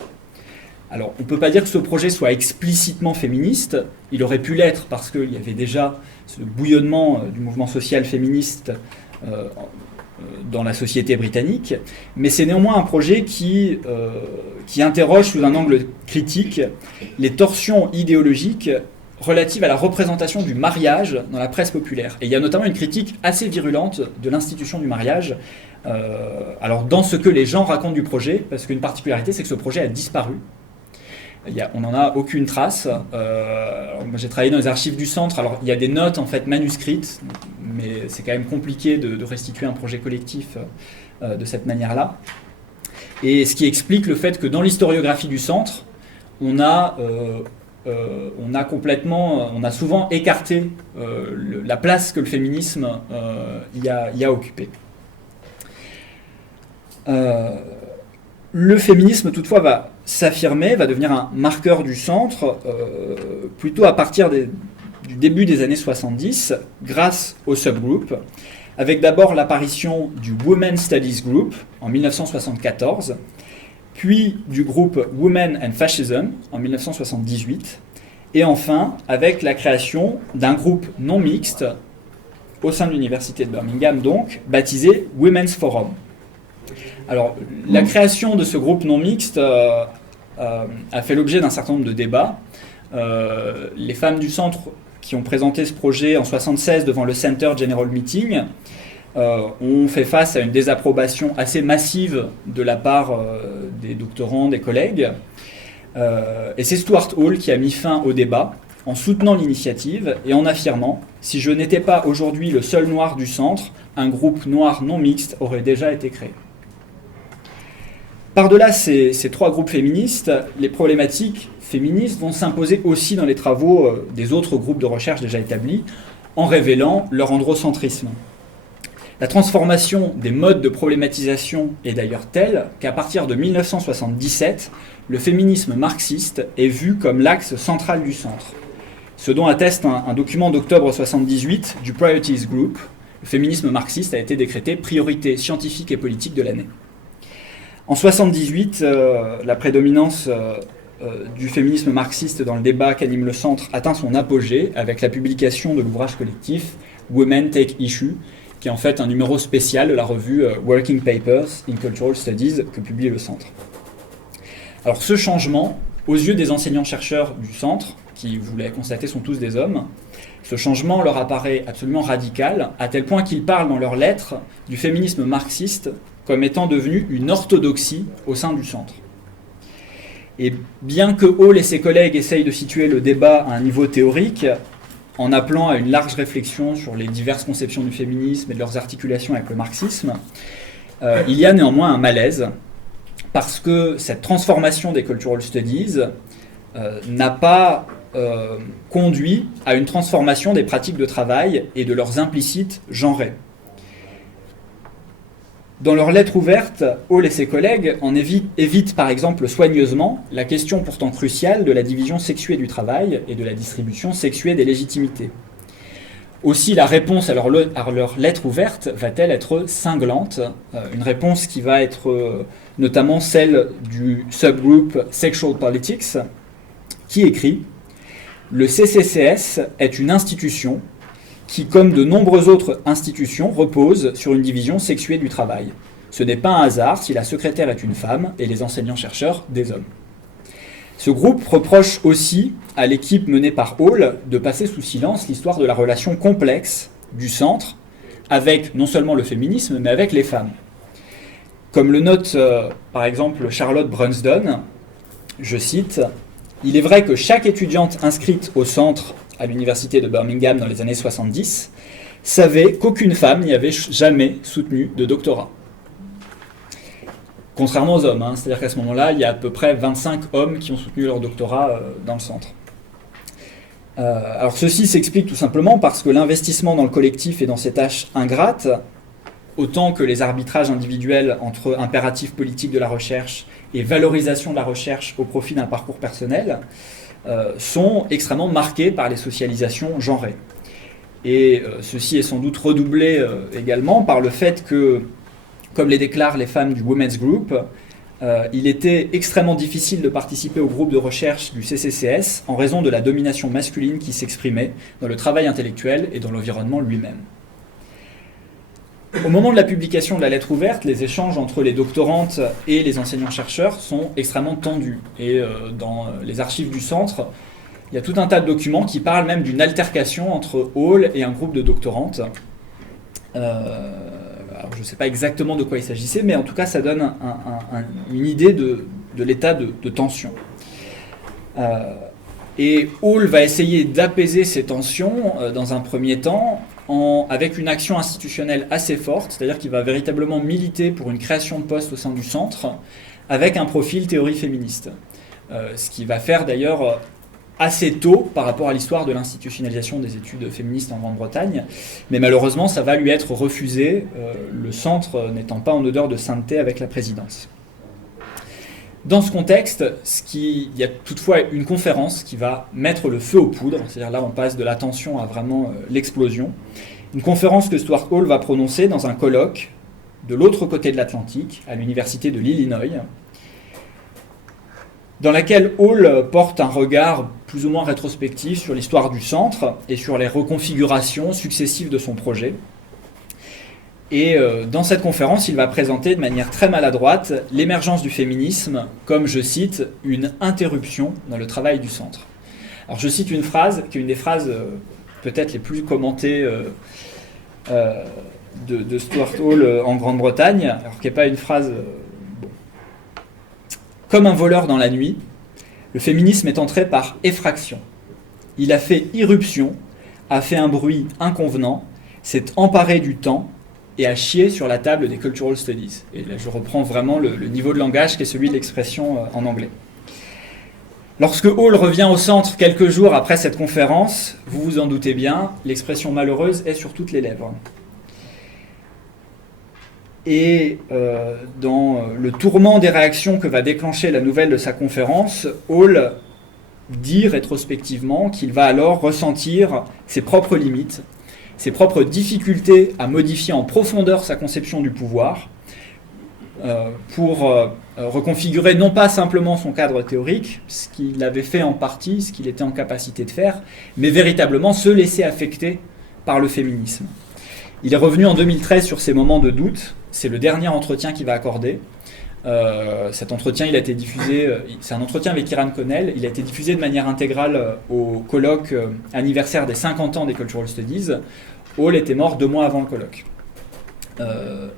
Alors, on ne peut pas dire que ce projet soit explicitement féministe. Il aurait pu l'être parce qu'il y avait déjà ce bouillonnement du mouvement social féministe dans la société britannique. Mais c'est néanmoins un projet qui interroge sous un angle critique les torsions idéologiques relatives à la représentation du mariage dans la presse populaire. Et il y a notamment une critique assez virulente de l'institution du mariage, alors dans ce que les gens racontent du projet, parce qu'une particularité, c'est que ce projet a disparu. On n'en a aucune trace. Moi, j'ai travaillé dans les archives du centre, alors il y a des notes en fait manuscrites, mais c'est quand même compliqué de restituer un projet collectif de cette manière-là. Et ce qui explique le fait que dans l'historiographie du centre, on a souvent écarté la place que le féminisme y a occupée. Le féminisme, toutefois, va s'affirmer, va devenir un marqueur du centre, plutôt à partir du début des années 70, grâce au subgroup, avec d'abord l'apparition du Women's Studies Group en 1974, puis du groupe Women and Fascism en 1978, et enfin avec la création d'un groupe non mixte au sein de l'université de Birmingham, donc, baptisé Women's Forum. Alors, la création de ce groupe non mixte a fait l'objet d'un certain nombre de débats. Les femmes du centre qui ont présenté ce projet en 1976 devant le Center General Meeting ont fait face à une désapprobation assez massive de la part des doctorants, des collègues. Et c'est Stuart Hall qui a mis fin au débat en soutenant l'initiative et en affirmant « Si je n'étais pas aujourd'hui le seul noir du centre, un groupe noir non mixte aurait déjà été créé ». Par-delà ces trois groupes féministes, les problématiques féministes vont s'imposer aussi dans les travaux des autres groupes de recherche déjà établis, en révélant leur androcentrisme. La transformation des modes de problématisation est d'ailleurs telle qu'à partir de 1977, le féminisme marxiste est vu comme l'axe central du centre. Ce dont atteste un document d'octobre 1978 du Priorities Group. Le féminisme marxiste a été décrété priorité scientifique et politique de l'année. En 1978, la prédominance du féminisme marxiste dans le débat qu'anime le centre atteint son apogée avec la publication de l'ouvrage collectif Women Take Issue, qui est en fait un numéro spécial de la revue Working Papers in Cultural Studies que publie le centre. Alors ce changement, aux yeux des enseignants-chercheurs du centre, qui, vous l'avez constaté, sont tous des hommes, ce changement leur apparaît absolument radical, à tel point qu'ils parlent dans leurs lettres du féminisme marxiste comme étant devenu une orthodoxie au sein du centre. Et bien que Hall et ses collègues essayent de situer le débat à un niveau théorique, en appelant à une large réflexion sur les diverses conceptions du féminisme et de leurs articulations avec le marxisme, il y a néanmoins un malaise, parce que cette transformation des cultural studies n'a pas conduit à une transformation des pratiques de travail et de leurs implicites genrées. Dans leur lettre ouverte, Hall et ses collègues en évitent par exemple soigneusement la question pourtant cruciale de la division sexuée du travail et de la distribution sexuée des légitimités. Aussi, la réponse à leur lettre ouverte va-t-elle être cinglante, une réponse qui va être notamment celle du subgroup Sexual Politics, qui écrit « Le CCCS est une institution qui, comme de nombreuses autres institutions, repose sur une division sexuée du travail. Ce n'est pas un hasard si la secrétaire est une femme et les enseignants-chercheurs des hommes. » Ce groupe reproche aussi à l'équipe menée par Hall de passer sous silence l'histoire de la relation complexe du centre avec non seulement le féminisme, mais avec les femmes. Comme le note par exemple Charlotte Brunsdon, je cite « Il est vrai que chaque étudiante inscrite au centre à l'université de Birmingham dans les années 70, savait qu'aucune femme n'y avait jamais soutenu de doctorat. » Contrairement aux hommes, c'est-à-dire qu'à ce moment-là, il y a à peu près 25 hommes qui ont soutenu leur doctorat dans le centre. Alors ceci s'explique tout simplement parce que l'investissement dans le collectif et dans ces tâches ingrates, autant que les arbitrages individuels entre impératifs politiques de la recherche et valorisation de la recherche au profit d'un parcours personnel, sont extrêmement marqués par les socialisations genrées. Et ceci est sans doute redoublé également par le fait que, comme les déclarent les femmes du Women's Group, il était extrêmement difficile de participer au groupe de recherche du CCCS en raison de la domination masculine qui s'exprimait dans le travail intellectuel et dans l'environnement lui-même. Au moment de la publication de la lettre ouverte, les échanges entre les doctorantes et les enseignants-chercheurs sont extrêmement tendus. Et dans les archives du centre, il y a tout un tas de documents qui parlent même d'une altercation entre Hall et un groupe de doctorantes. Alors je ne sais pas exactement de quoi il s'agissait, mais en tout cas ça donne une idée de l'état de tension. Et Hall va essayer d'apaiser ces tensions dans un premier temps avec une action institutionnelle assez forte, c'est-à-dire qu'il va véritablement militer pour une création de poste au sein du centre avec un profil théorie féministe. Ce qui va faire d'ailleurs assez tôt par rapport à l'histoire de l'institutionnalisation des études féministes en Grande-Bretagne, mais malheureusement ça va lui être refusé, le centre n'étant pas en odeur de sainteté avec la présidence. Dans ce contexte, il y a toutefois une conférence qui va mettre le feu aux poudres, c'est-à-dire là on passe de la tension à vraiment l'explosion. Une conférence que Stuart Hall va prononcer dans un colloque de l'autre côté de l'Atlantique, à l'université de l'Illinois, dans laquelle Hall porte un regard plus ou moins rétrospectif sur l'histoire du centre et sur les reconfigurations successives de son projet. Et dans cette conférence, il va présenter de manière très maladroite l'émergence du féminisme comme, je cite, une interruption dans le travail du centre. Alors je cite une phrase qui est une des phrases peut-être les plus commentées de Stuart Hall en Grande-Bretagne, alors qui n'est pas une phrase... Comme un voleur dans la nuit, le féminisme est entré par effraction. Il a fait irruption, a fait un bruit inconvenant, s'est emparé du temps et a chié sur la table des cultural studies. Et là, je reprends vraiment le niveau de langage qui est celui de l'expression en anglais. Lorsque Hall revient au centre quelques jours après cette conférence, vous vous en doutez bien, l'expression malheureuse est sur toutes les lèvres. Et dans le tourment des réactions que va déclencher la nouvelle de sa conférence, Hall dit rétrospectivement qu'il va alors ressentir ses propres limites, ses propres difficultés à modifier en profondeur sa conception du pouvoir, pour reconfigurer non pas simplement son cadre théorique, ce qu'il avait fait en partie, ce qu'il était en capacité de faire, mais véritablement se laisser affecter par le féminisme. Il est revenu en 2013 sur ces moments de doute. C'est le dernier entretien qu'il va accorder. Cet entretien, il a été diffusé. C'est un entretien avec Kieran Connell. Il a été diffusé de manière intégrale au colloque anniversaire des 50 ans des Cultural Studies. Hall était mort 2 mois avant le colloque.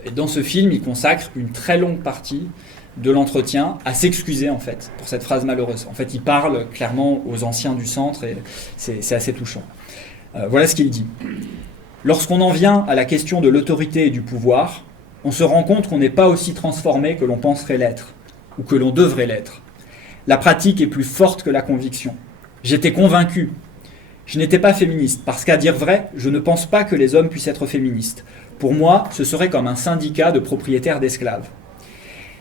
Et dans ce film, il consacre une très longue partie de l'entretien à s'excuser en fait pour cette phrase malheureuse. En fait, il parle clairement aux anciens du centre et c'est assez touchant. Voilà ce qu'il dit. Lorsqu'on en vient à la question de l'autorité et du pouvoir, on se rend compte qu'on n'est pas aussi transformé que l'on penserait l'être, ou que l'on devrait l'être. La pratique est plus forte que la conviction. J'étais convaincu. Je n'étais pas féministe, parce qu'à dire vrai, je ne pense pas que les hommes puissent être féministes. Pour moi, ce serait comme un syndicat de propriétaires d'esclaves.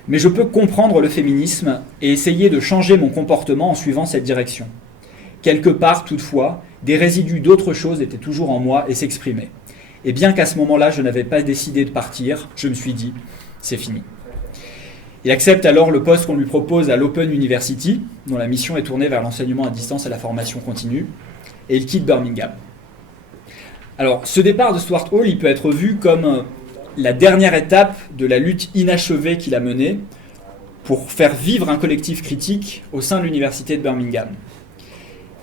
Mais je peux comprendre le féminisme et essayer de changer mon comportement en suivant cette direction. Quelque part, toutefois, des résidus d'autres choses étaient toujours en moi et s'exprimaient. Et bien qu'à ce moment-là, je n'avais pas décidé de partir, je me suis dit, c'est fini. Il accepte alors le poste qu'on lui propose à l'Open University, dont la mission est tournée vers l'enseignement à distance et la formation continue, et il quitte Birmingham. Alors, ce départ de Stuart Hall, il peut être vu comme la dernière étape de la lutte inachevée qu'il a menée pour faire vivre un collectif critique au sein de l'université de Birmingham.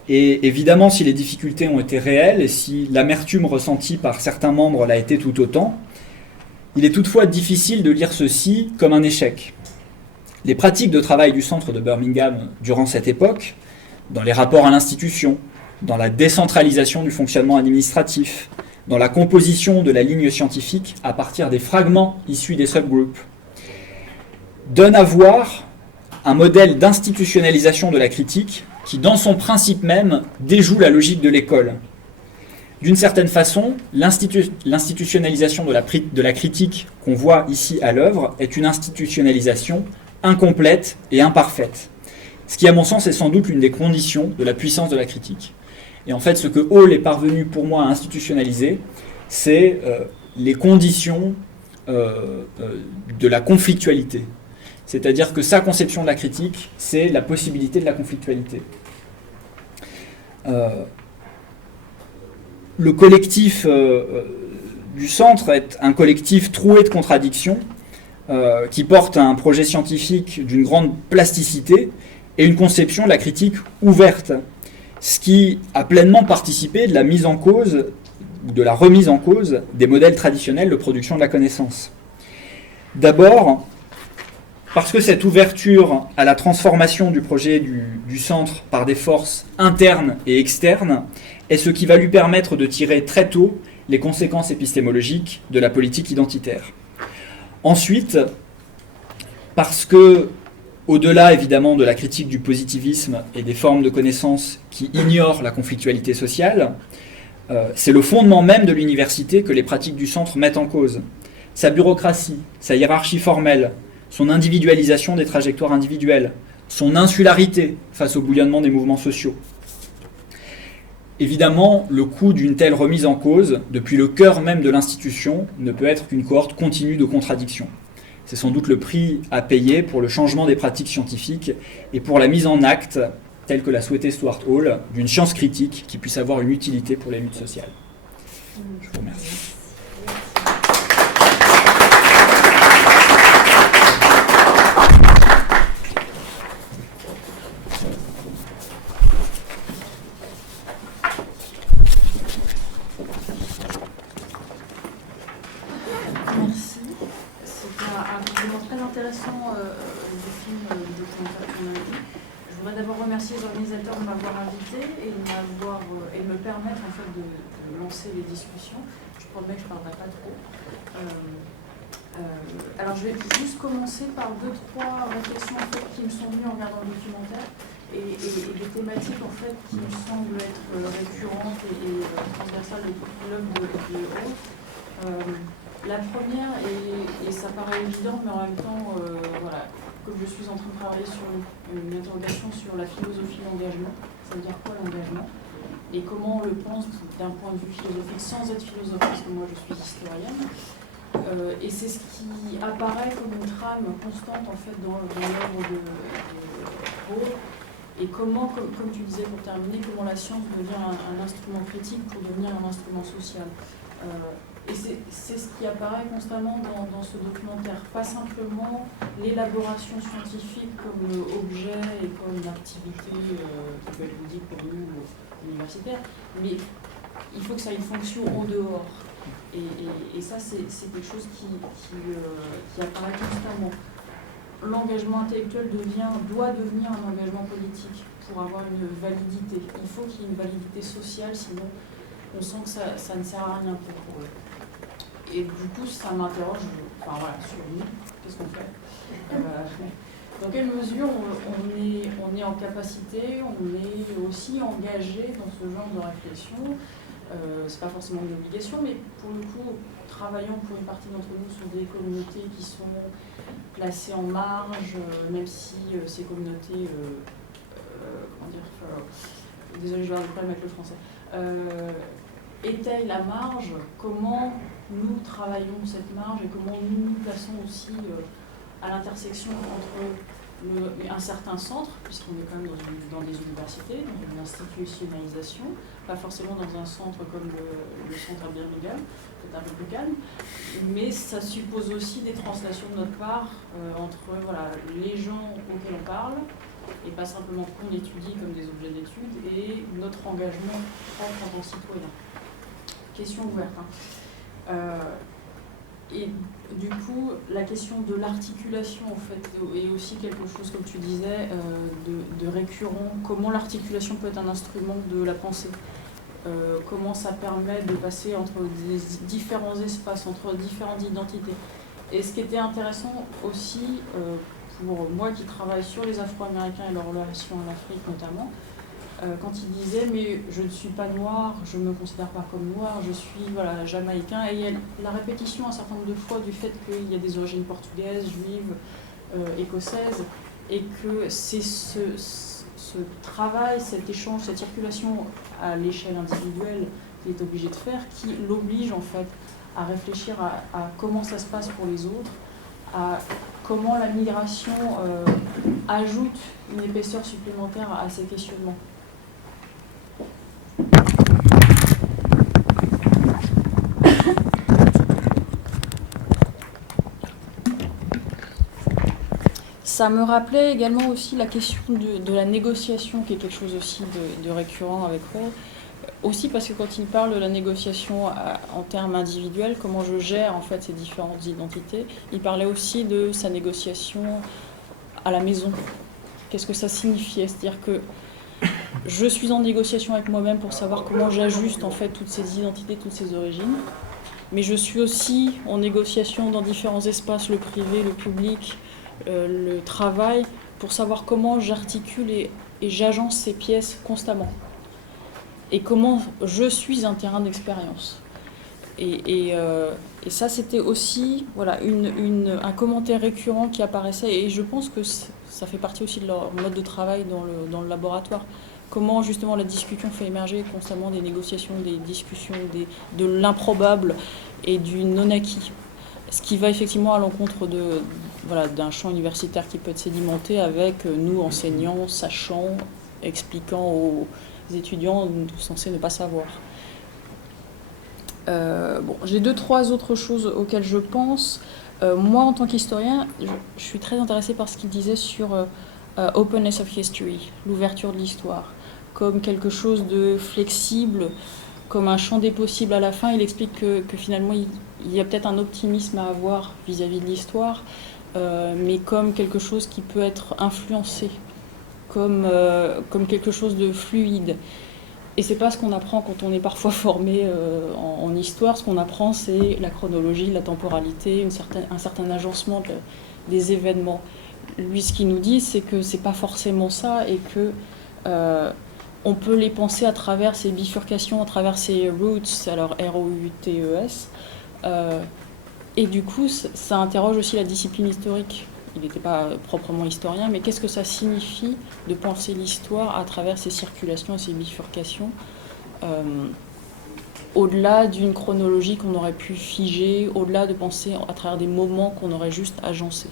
Et évidemment, si les difficultés ont été réelles et si l'amertume ressentie par certains membres l'a été tout autant, il est toutefois difficile de lire ceci comme un échec. Les pratiques de travail du centre de Birmingham durant cette époque, dans les rapports à l'institution, dans la décentralisation du fonctionnement administratif, dans la composition de la ligne scientifique à partir des fragments issus des subgroupes, donnent à voir un modèle d'institutionnalisation de la critique qui, dans son principe même, déjoue la logique de l'école. D'une certaine façon, l'institutionnalisation de la critique qu'on voit ici à l'œuvre est une institutionnalisation incomplète et imparfaite. Ce qui, à mon sens, est sans doute l'une des conditions de la puissance de la critique. Et en fait, ce que Hall est parvenu pour moi à institutionnaliser, c'est les conditions de la conflictualité. C'est-à-dire que sa conception de la critique, c'est la possibilité de la conflictualité. Le collectif du centre est un collectif troué de contradictions qui porte un projet scientifique d'une grande plasticité et une conception de la critique ouverte, ce qui a pleinement participé de la mise en cause, de la remise en cause des modèles traditionnels de production de la connaissance. D'abord, parce que cette ouverture à la transformation du projet du centre par des forces internes et externes est ce qui va lui permettre de tirer très tôt les conséquences épistémologiques de la politique identitaire. Ensuite, parce que, au-delà évidemment de la critique du positivisme et des formes de connaissance qui ignorent la conflictualité sociale, c'est le fondement même de l'université que les pratiques du centre mettent en cause. Sa bureaucratie, sa hiérarchie formelle, son individualisation des trajectoires individuelles, son insularité face au bouillonnement des mouvements sociaux. Évidemment, le coût d'une telle remise en cause, depuis le cœur même de l'institution, ne peut être qu'une cohorte continue de contradictions. C'est sans doute le prix à payer pour le changement des pratiques scientifiques et pour la mise en acte, telle que l'a souhaité Stuart Hall, d'une science critique qui puisse avoir une utilité pour les luttes sociales. Je vous remercie. Remercier les organisateurs de m'avoir invité et de me permettre en fait de lancer les discussions. Je promets que je ne parlerai pas trop. Alors je vais juste commencer par 2-3 réflexions en fait, qui me sont venues en regardant le documentaire et des thématiques en fait, qui me semblent être récurrentes et transversales de l'œuvre de Hall. La première, et ça paraît évident, mais en même temps, voilà, comme je suis en train de travailler sur une interrogation sur la philosophie de l'engagement, ça veut dire quoi l'engagement, et comment on le pense d'un point de vue philosophique sans être philosophe, parce que moi je suis historienne, et c'est ce qui apparaît comme une trame constante en fait dans l'œuvre de Hall, et comment, comme tu disais pour terminer, comment la science devient un instrument critique pour devenir un instrument social. Et c'est ce qui apparaît constamment dans ce documentaire. Pas simplement l'élaboration scientifique comme objet et comme activité qui peut être ludique pour nous universitaires, mais il faut que ça ait une fonction en dehors. Et ça, c'est quelque chose qui apparaît constamment. L'engagement intellectuel doit devenir un engagement politique pour avoir une validité. Il faut qu'il y ait une validité sociale, sinon on sent que ça ne sert à rien pour eux. Et du coup, ça m'interroge sur nous, qu'est-ce qu'on fait dans quelle mesure on est en capacité, on est aussi engagé dans ce genre de réflexion. C'est pas forcément une obligation, mais pour le coup, travaillons pour une partie d'entre nous sur des communautés qui sont placées en marge, même si ces communautés, désolé, je vais avoir des problèmes avec le français, étayent la marge, comment nous travaillons cette marge et comment nous nous plaçons aussi à l'intersection entre un certain centre, puisqu'on est quand même dans des universités, dans une institutionnalisation, pas forcément dans un centre comme le centre à Birmingham, peut-être un peu plus calme, mais ça suppose aussi des translations de notre part entre les gens auxquels on parle, et pas simplement qu'on étudie comme des objets d'étude, et notre engagement propre en tant que citoyen. Question ouverte. Et du coup, la question de l'articulation, en fait, est aussi quelque chose, comme tu disais, de récurrent. Comment l'articulation peut être un instrument de la pensée, comment ça permet de passer entre des différents espaces, entre différentes identités. Et ce qui était intéressant aussi, pour moi qui travaille sur les Afro-Américains et leur relation à l'Afrique notamment, quand il disait « mais je ne suis pas noir, je ne me considère pas comme noir, je suis jamaïcain », et il y a la répétition un certain nombre de fois du fait qu'il y a des origines portugaises, juives, écossaises, et que c'est ce travail, cet échange, cette circulation à l'échelle individuelle qu'il est obligé de faire, qui l'oblige en fait à réfléchir à comment ça se passe pour les autres, à comment la migration ajoute une épaisseur supplémentaire à ces questionnements. Ça me rappelait également aussi la question de la négociation, qui est quelque chose aussi de récurrent avec Ray. Aussi parce que quand il parle de la négociation en termes individuels, comment je gère en fait ces différentes identités, il parlait aussi de sa négociation à la maison. Qu'est-ce que ça signifiait? C'est-à-dire que je suis en négociation avec moi-même pour savoir comment j'ajuste en fait toutes ces identités, toutes ces origines. Mais je suis aussi en négociation dans différents espaces, le privé, le public, le travail, pour savoir comment j'articule et j'agence ces pièces constamment. Et comment je suis un terrain d'expérience. Et ça, c'était aussi voilà, un commentaire récurrent qui apparaissait, et je pense que ça fait partie aussi de leur mode de travail dans le laboratoire. Comment justement la discussion fait émerger constamment des négociations, des discussions, de l'improbable et du non-acquis. Ce qui va effectivement à l'encontre d'un champ universitaire qui peut être sédimenté avec nous, enseignants, sachants, expliquant aux étudiants censés ne pas savoir. J'ai 2-3 autres choses auxquelles je pense. Moi, en tant qu'historien, je suis très intéressée par ce qu'il disait sur openness of history, l'ouverture de l'histoire, comme quelque chose de flexible, comme un champ des possibles à la fin. Il explique que finalement, il y a peut-être un optimisme à avoir vis-à-vis de l'histoire, mais comme quelque chose qui peut être influencé, comme quelque chose de fluide. Et c'est pas ce qu'on apprend quand on est parfois formé en histoire. Ce qu'on apprend, c'est la chronologie, la temporalité, un certain agencement des événements. Lui, ce qu'il nous dit, c'est que c'est pas forcément ça, et que on peut les penser à travers ces bifurcations, à travers ces roots, alors R-O-U-T-E-S. Et du coup, ça interroge aussi la discipline historique. Il n'était pas proprement historien, mais qu'est-ce que ça signifie de penser l'histoire à travers ces circulations et ces bifurcations, au-delà d'une chronologie qu'on aurait pu figer, au-delà de penser à travers des moments qu'on aurait juste agencés.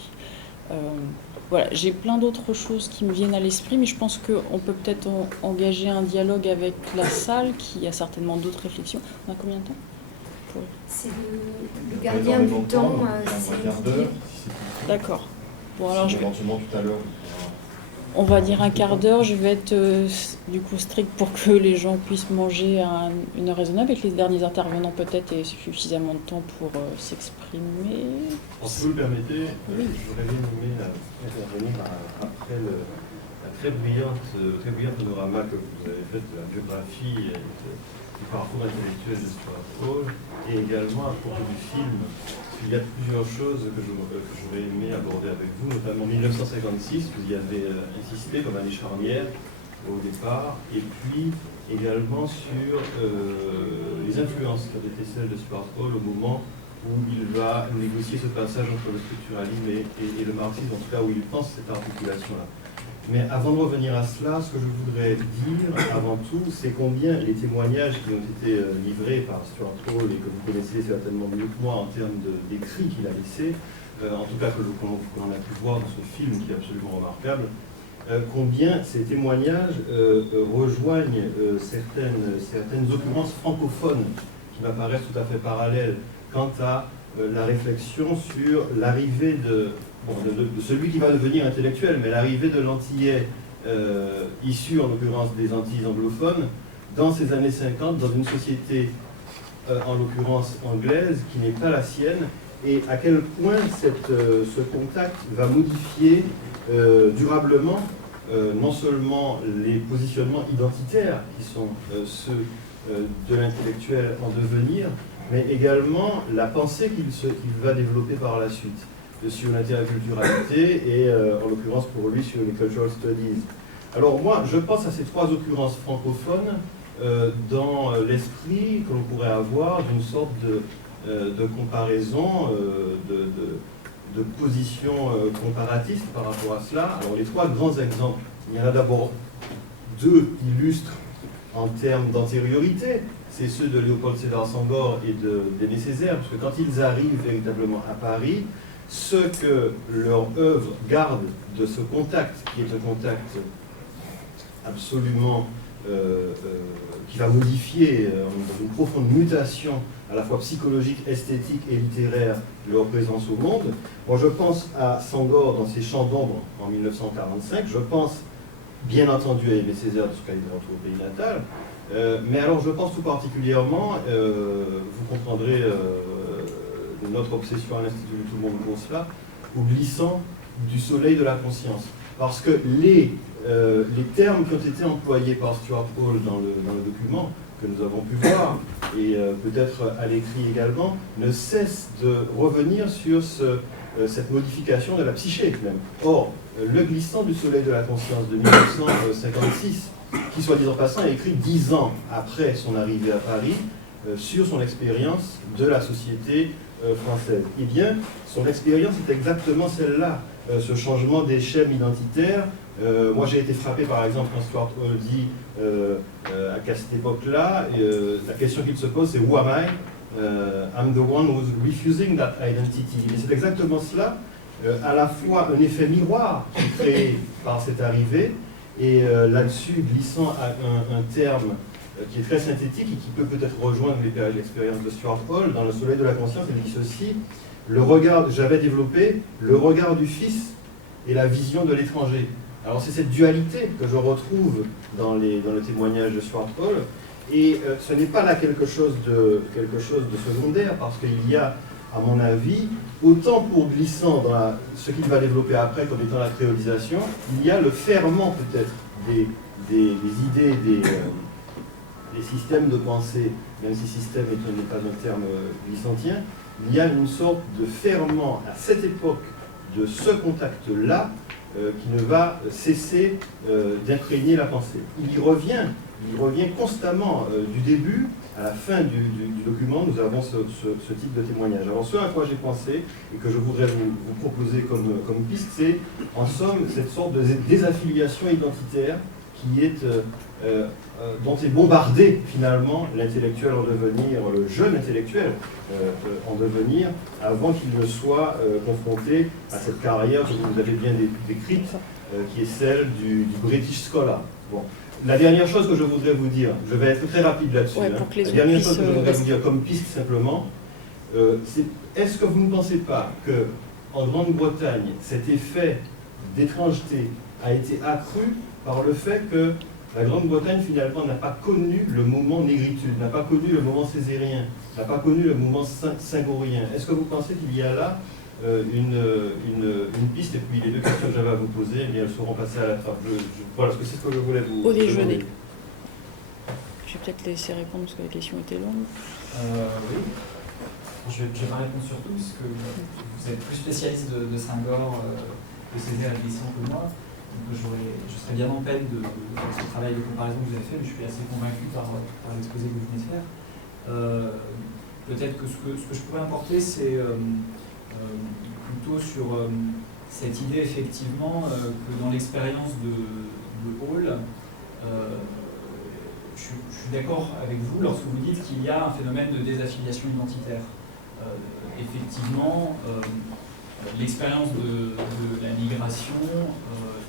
Voilà, j'ai plein d'autres choses qui me viennent à l'esprit, mais je pense qu'on peut peut-être engager un dialogue avec la salle, qui a certainement d'autres réflexions. On a combien de temps? C'est le gardien du temps, c'est quart d'heure. D'accord. Bon, alors éventuellement tout à l'heure. On va dire un quart d'heure. Je vais être du coup strict pour que les gens puissent manger à une heure raisonnable, et que les derniers intervenants peut-être aient suffisamment de temps pour s'exprimer. Si vous le permettez, oui. j'aurais bien aimé intervenir après la très brillante panorama que vous avez faite de la biographie et du parcours intellectuel de Stuart Hall, et également à propos du film. Il y a plusieurs choses que j'aurais aimé aborder avec vous, notamment 1956, vous y avez insisté comme année charnière au départ, et puis également sur les influences qui ont été celles de Stuart Hall au moment où il va négocier ce passage entre le structuralisme et le marxisme, en tout cas où il pense cette articulation-là. Mais avant de revenir à cela, ce que je voudrais dire avant tout, c'est combien les témoignages qui ont été livrés par Stuart Hall, et que vous connaissez certainement mieux que moi en termes d'écrits qu'il a laissés, en tout cas que l'on a pu voir dans ce film qui est absolument remarquable, combien ces témoignages rejoignent certaines occurrences francophones qui m'apparaissent tout à fait parallèles quant à la réflexion sur l'arrivée de celui qui va devenir intellectuel, mais l'arrivée de l'antillais issu en l'occurrence des Antilles anglophones dans ces années 50, dans une société en l'occurrence anglaise qui n'est pas la sienne, et à quel point ce contact va modifier durablement non seulement les positionnements identitaires qui sont ceux de l'intellectuel en devenir, mais également la pensée qu'il va développer par la suite sur l'interculturalité et en l'occurrence pour lui sur les cultural studies. Alors moi, je pense à ces trois occurrences francophones dans l'esprit que l'on pourrait avoir d'une sorte de comparaison, de position comparatiste par rapport à cela. Alors les trois grands exemples, il y en a d'abord deux illustres en termes d'antériorité, c'est ceux de Léopold Sédar Senghor et d'Aimé Césaire, parce que quand ils arrivent véritablement à Paris, ce que leur œuvre garde de ce contact, qui est un contact absolument qui va modifier dans une profonde mutation à la fois psychologique, esthétique et littéraire leur présence au monde. Moi, je pense à Senghor dans ses Chants d'ombre en 1945, je pense bien entendu à Aimé Césaire de ce qu'a été au pays natal, mais alors je pense tout particulièrement, vous comprendrez notre obsession à l'Institut de tout le monde pour cela, au glissant du soleil de la conscience. Parce que les termes qui ont été employés par Stuart Hall dans le document que nous avons pu voir, et peut-être à l'écrit également, ne cessent de revenir sur cette modification de la psyché même. Or, le glissant du soleil de la conscience de 1956, qui soit dit en passant est écrit 10 ans après son arrivée à Paris, sur son expérience de la société française. Eh bien, son expérience est exactement celle-là, ce changement des schèmes identitaires. Moi, j'ai été frappé, par exemple, quand Stuart Hall dit qu'à cette époque-là, la question qu'il se pose, c'est « Who am I? I'm the one who's refusing that identity ». Et c'est exactement cela, à la fois un effet miroir qui est créé par cette arrivée, et là-dessus, glissant à un terme qui est très synthétique et qui peut peut-être rejoindre l'expérience de Stuart Hall, dans Le Soleil de la conscience, il dit ceci, j'avais développé le regard du fils et la vision de l'étranger. Alors c'est cette dualité que je retrouve dans le témoignage de Stuart Hall, et ce n'est pas là quelque chose de secondaire, parce qu'il y a, à mon avis, autant pour glissant dans ce qu'il va développer après comme étant la créolisation, il y a le ferment peut-être des idées, des systèmes de pensée, même si système n'est pas un terme glissantien, il y a une sorte de ferment à cette époque de ce contact-là qui ne va cesser d'imprégner la pensée. Il y revient constamment du début à la fin du document, nous avons ce type de témoignage. Alors ce à quoi j'ai pensé et que je voudrais vous proposer comme piste, c'est en somme cette sorte de désaffiliation identitaire qui est, dont est bombardé finalement l'intellectuel en devenir, le jeune intellectuel en devenir, avant qu'il ne soit confronté à cette carrière que vous avez bien décrite, qui est celle du British Scholar. Bon. La dernière chose que je voudrais vous dire, je vais être très rapide là-dessus, ouais, la dernière chose que je voudrais vous dire comme piste simplement, c'est est-ce que vous ne pensez pas qu'en Grande-Bretagne, cet effet d'étrangeté a été accru par le fait que la Grande-Bretagne finalement n'a pas connu le mouvement négritude, n'a pas connu le mouvement césarien, n'a pas connu le mouvement senghorien. Est-ce que vous pensez qu'il y a là une piste, et puis les deux questions que j'avais à vous poser, eh bien, elles seront passées à la trappe. Voilà, c'est ce que je voulais vous... Au déjeuner. Je vais peut-être laisser répondre parce que la question était longue. Oui. Je vais pas répondre sur tout, parce que vous êtes plus spécialiste de Senghor, de Césaire et de Glissant que moi. Donc je serais bien en peine de faire ce travail de comparaison que vous avez fait, mais je suis assez convaincu par l'exposé que vous venez de faire. Peut-être que ce que je pourrais apporter, c'est plutôt sur cette idée effectivement que dans l'expérience de Hall, je suis d'accord avec vous lorsque vous dites qu'il y a un phénomène de désaffiliation identitaire. Effectivement, l'expérience de la migration,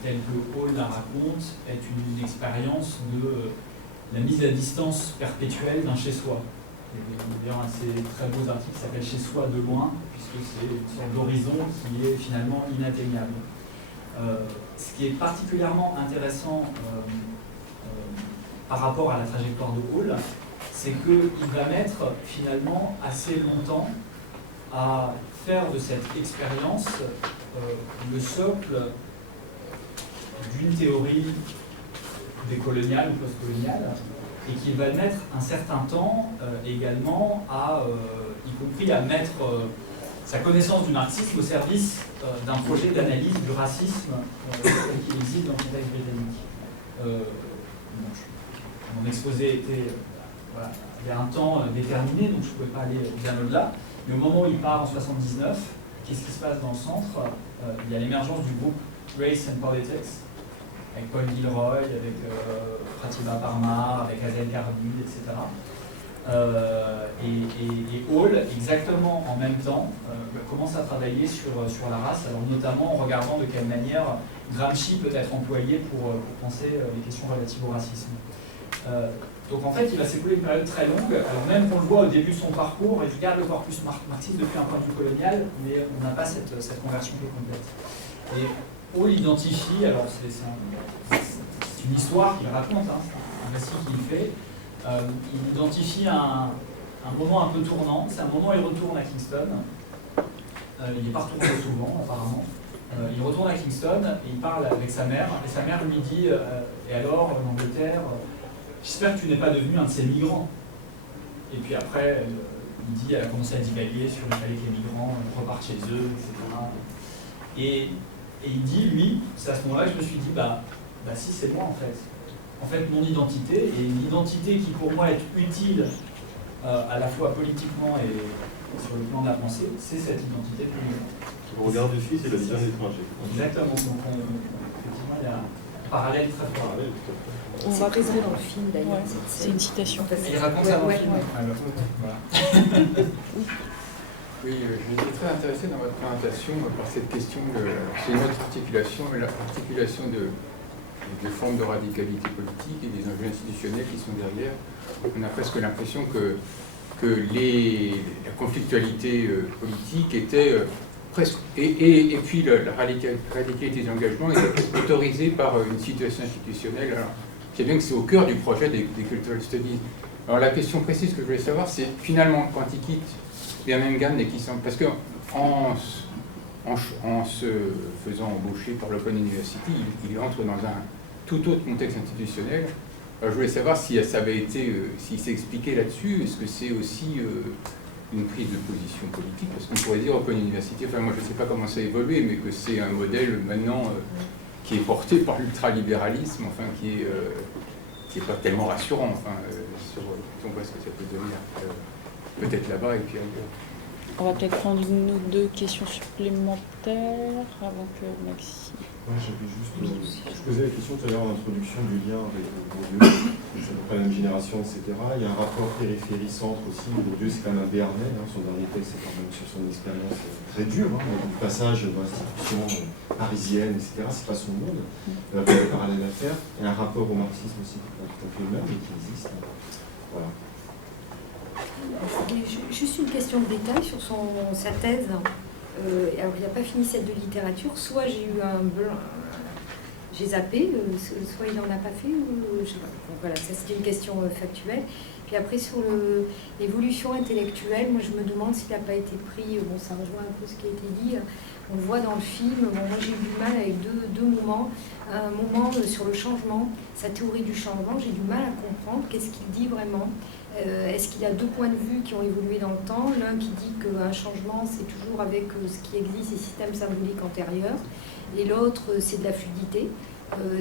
telle que Hall la raconte, est une expérience de la mise à distance perpétuelle d'un chez-soi. Il y a d'ailleurs un de ces très beaux articles qui s'appelle « Chez soi de loin », puisque c'est une sorte d'horizon qui est finalement inatteignable. Ce qui est particulièrement intéressant par rapport à la trajectoire de Hall, c'est qu'il va mettre finalement assez longtemps à faire de cette expérience le socle d'une théorie décoloniale ou postcoloniale, et qu'il va mettre un certain temps également y compris à mettre sa connaissance du marxisme au service d'un projet d'analyse du racisme qui existe dans le contexte britannique. Mon exposé était voilà, il y a un temps déterminé, donc je ne pouvais pas aller bien au-delà. Mais au moment où il part en 1979, qu'est-ce qui se passe dans le centre? Il y a l'émergence du groupe Race and Politics, avec Paul Gilroy, avec Pratibha Parmar, avec Azel Garbi, etc. Et Hall, exactement en même temps, commence à travailler sur la race, alors notamment en regardant de quelle manière Gramsci peut être employé pour penser les questions relatives au racisme. Donc en fait, il va s'écouler une période très longue, alors même qu'on le voit au début de son parcours, il regarde le corpus marxiste depuis un point de vue colonial, mais on n'a pas cette conversion qui est complète. Et Hall identifie, alors c'est une histoire qu'il raconte, hein, c'est un récit qu'il fait, il identifie un moment un peu tournant, c'est un moment où il retourne à Kingston, il n'est pas retourné souvent apparemment, il retourne à Kingston et il parle avec sa mère, et sa mère lui dit et alors en Angleterre, j'espère que tu n'es pas devenu un de ces migrants. Et puis après, elle a commencé à divaguer sur le fait que les migrants repartent chez eux, etc. Et il dit, lui, c'est à ce moment-là que je me suis dit, bah si, c'est moi en fait. En fait, mon identité, et une identité qui pour moi est utile à la fois politiquement et sur le plan de la pensée, c'est cette identité de migrant. Au regard du Suisse et la vision étrangère. Exactement, donc effectivement, il y a un parallèle très fort. C'est présent dans le film d'ailleurs. Ouais, c'est une citation. Il raconte ça dans le film. Voilà. Oui, j'étais très intéressé dans votre présentation par cette question c'est une autre articulation, mais l'articulation de formes de radicalité politique et des enjeux institutionnels qui sont derrière. On a presque l'impression que la conflictualité politique était presque... Et puis la radicalité des engagements était autorisée par une situation institutionnelle. Alors, c'est bien que c'est au cœur du projet des Cultural Studies. Alors la question précise que je voulais savoir, c'est finalement quand il quitte Birmingham et qui sont... Parce qu'en se faisant embaucher par l'Open University, il entre dans un tout autre contexte institutionnel. Alors, je voulais savoir si ça avait été, s'il s'est expliqué là-dessus. Est-ce que c'est aussi une prise de position politique? Parce qu'on pourrait dire Open University, enfin moi je ne sais pas comment ça a évolué, mais que c'est un modèle maintenant qui est porté par l'ultralibéralisme, enfin qui est pas tellement rassurant, enfin sur on voit ce que ça peut devenir peut-être là-bas et puis ailleurs. On va peut-être prendre une ou deux questions supplémentaires avant que Maxime. Ouais, j'avais juste. Je posais la question tout à l'heure en introduction du lien avec Bourdieu, c'est à peu près la même génération, etc. Il y a un rapport périphérie-centre aussi. Bourdieu, c'est quand même un Béarnais. Son dernier texte, c'est quand même sur son expérience très dure, du passage dans l'institution parisienne, etc. C'est pas son monde. Il y a des parallèles à faire. Il y a un rapport au marxisme aussi qui est tout à fait le même et qui existe. Voilà. Juste une question de détail sur sa thèse. Alors, il n'a pas fini celle de littérature. Soit j'ai eu un blanc, j'ai zappé, soit il n'en a pas fait, ou je sais pas. Donc voilà, ça c'était une question factuelle. Puis après, sur l'évolution intellectuelle, moi je me demande s'il n'a pas été pris, bon ça rejoint un peu ce qui a été dit, on le voit dans le film, bon, moi j'ai eu du mal avec deux moments. Un moment sur le changement, sa théorie du changement, j'ai du mal à comprendre qu'est-ce qu'il dit vraiment. Est-ce qu'il y a deux points de vue qui ont évolué dans le temps? L'un qui dit qu'un changement, c'est toujours avec ce qui existe, les systèmes symboliques antérieurs, et l'autre, c'est de la fluidité,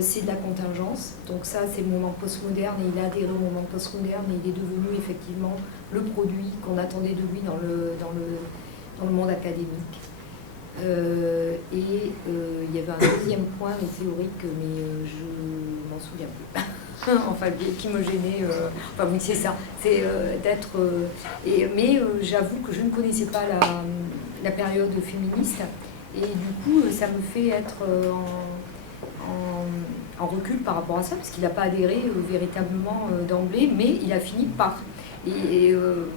c'est de la contingence. Donc ça, c'est le moment postmoderne, et il a adhéré au moment postmoderne, et il est devenu effectivement le produit qu'on attendait de lui dans le monde académique. Il y avait un deuxième point théorique, mais je m'en souviens plus. Enfin, qui me gênait. Enfin, oui, c'est ça. C'est d'être. Mais j'avoue que je ne connaissais pas la période féministe. Et du coup, ça me fait être en recul par rapport à ça, parce qu'il n'a pas adhéré véritablement d'emblée, mais il a fini par.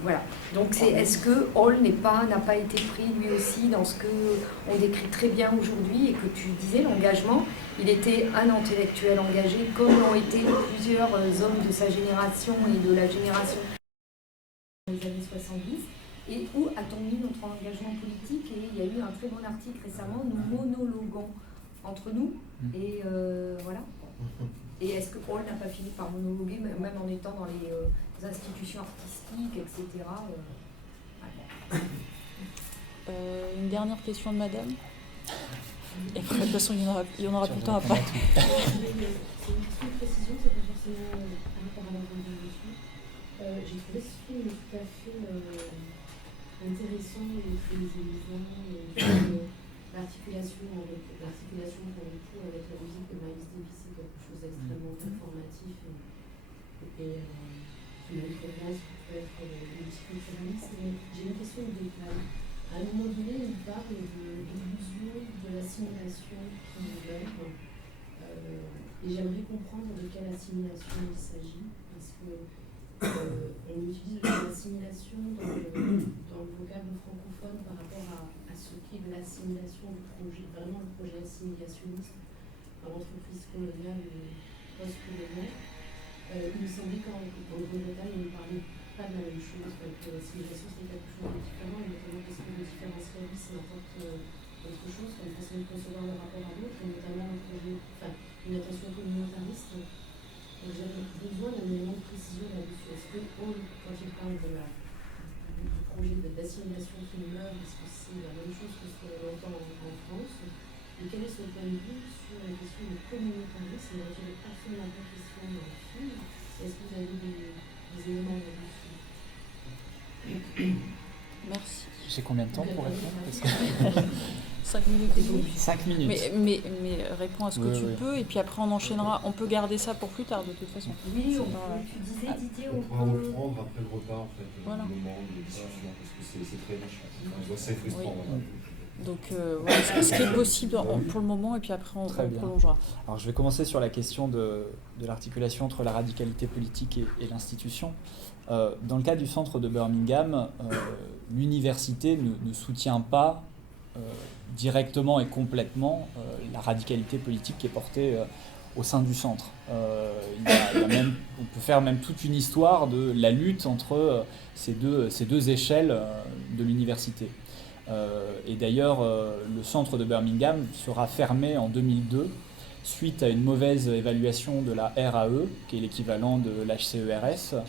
Voilà. Donc, est-ce que Hall n'a pas été pris lui aussi dans ce qu'on décrit très bien aujourd'hui, et que tu disais, l'engagement, il était un intellectuel engagé, comme l'ont été plusieurs hommes de sa génération et de la génération des années 70. Et où a-t-on mis notre engagement politique? Et il y a eu un très bon article récemment, nous monologuons entre nous, et voilà. Et est-ce que Hall n'a pas fini par monologuer, même en étant dans les institutions artistiques, etc. Une dernière question de madame. Et de toute façon, il y en aura tout le temps après. C'est une petite précision, c'est pas forcément par rapport à la revendication. J'ai trouvé ce film tout à fait intéressant et féminisant, l'articulation pour le coup avec la musique de Miles Davis, c'est quelque chose d'extrêmement informatif et qui montre bien ce qui peut être multiculturaliste. Mais j'ai une question de détail. À un moment donné, il parle de l'illusion de l'assimilation qui meurt. Et j'aimerais comprendre de quelle assimilation il s'agit, parce que on utilise l'assimilation dans le vocable francophone par rapport à ce qu'est de l'assimilation du projet, vraiment le projet assimilationniste dans l'entreprise coloniale et post-coloniale. Il me semblait qu'en Grande-Bretagne, on ne parlait pas de la même chose, que l'assimilation c'était quelque chose de différent, et notamment parce que le différentialisme apporte autre chose, comme façon de concevoir le rapport à l'autre, et notamment un projet, une attention communautariste. Donc j'avais besoin d'un élément de précision là-dessus. Est-ce que quand il parle du projet d'assimilation qui meurt, est-ce que c'est la même chose que ce que l'on entend en France? Et quel est son point de vue sur la question du communautarisme? Il a tiré absolument pas question dans le film. Est-ce que vous avez des éléments là-dessus? Merci. J'ai combien de temps pour répondre? Parce que... 5 minutes et demie. 5 minutes. Mais réponds à ce que tu peux, et puis après on enchaînera. On peut garder ça pour plus tard de toute façon. Oui, tu disais, Didier, on pourra reprendre après le repas en fait, voilà. le moment de discussion, parce que c'est très riche. C'est frustrant. Oui. Voilà. Donc voilà, ce qui est possible pour le moment, et puis après on prolongera. Alors je vais commencer sur la question de l'articulation entre la radicalité politique et l'institution. Dans le cas du centre de Birmingham, l'université ne soutient pas directement et complètement la radicalité politique qui est portée au sein du centre. On peut faire même toute une histoire de la lutte entre ces deux échelles de l'université. Et d'ailleurs, le centre de Birmingham sera fermé en 2002 suite à une mauvaise évaluation de la RAE, qui est l'équivalent de l'HCERS.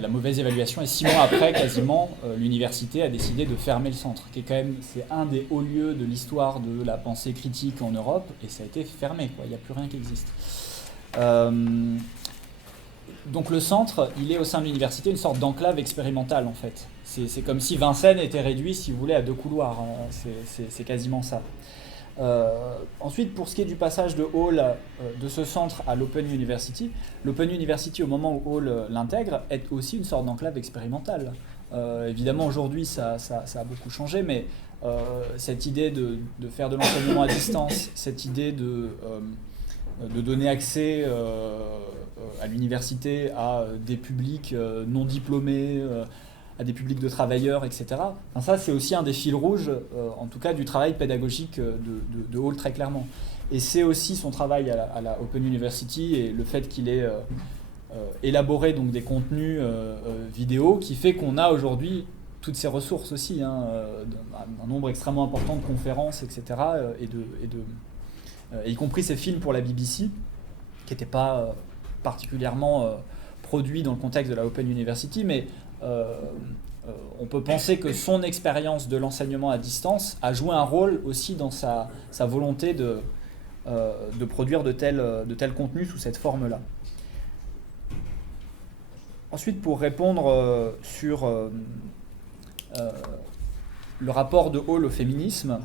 La mauvaise évaluation, et 6 mois après, quasiment, l'université a décidé de fermer le centre, qui est quand même, c'est un des hauts lieux de l'histoire de la pensée critique en Europe, et ça a été fermé, quoi. Il n'y a plus rien qui existe. Donc le centre, il est au sein de l'université une sorte d'enclave expérimentale, en fait. C'est comme si Vincennes était réduit, si vous voulez, à 2 couloirs. C'est quasiment ça. Ensuite, pour ce qui est du passage de Hall de ce centre à l'Open University, l'Open University, au moment où Hall l'intègre, est aussi une sorte d'enclave expérimentale. Évidemment, aujourd'hui, ça a beaucoup changé, mais cette idée de faire de l'enseignement à distance, cette idée de donner accès à l'université à des publics non diplômés, à des publics de travailleurs, etc. Enfin, ça, c'est aussi un des fils rouges, en tout cas, du travail pédagogique de Hall, très clairement. Et c'est aussi son travail à la Open University et le fait qu'il ait élaboré donc, des contenus vidéo qui fait qu'on a aujourd'hui toutes ces ressources aussi, un nombre extrêmement important de conférences, etc. Y compris ces films pour la BBC, qui n'étaient pas particulièrement produits dans le contexte de la Open University, mais on peut penser que son expérience de l'enseignement à distance a joué un rôle aussi dans sa volonté de produire de tels contenus sous cette forme-là. Ensuite, pour répondre sur le rapport de Hall au féminisme,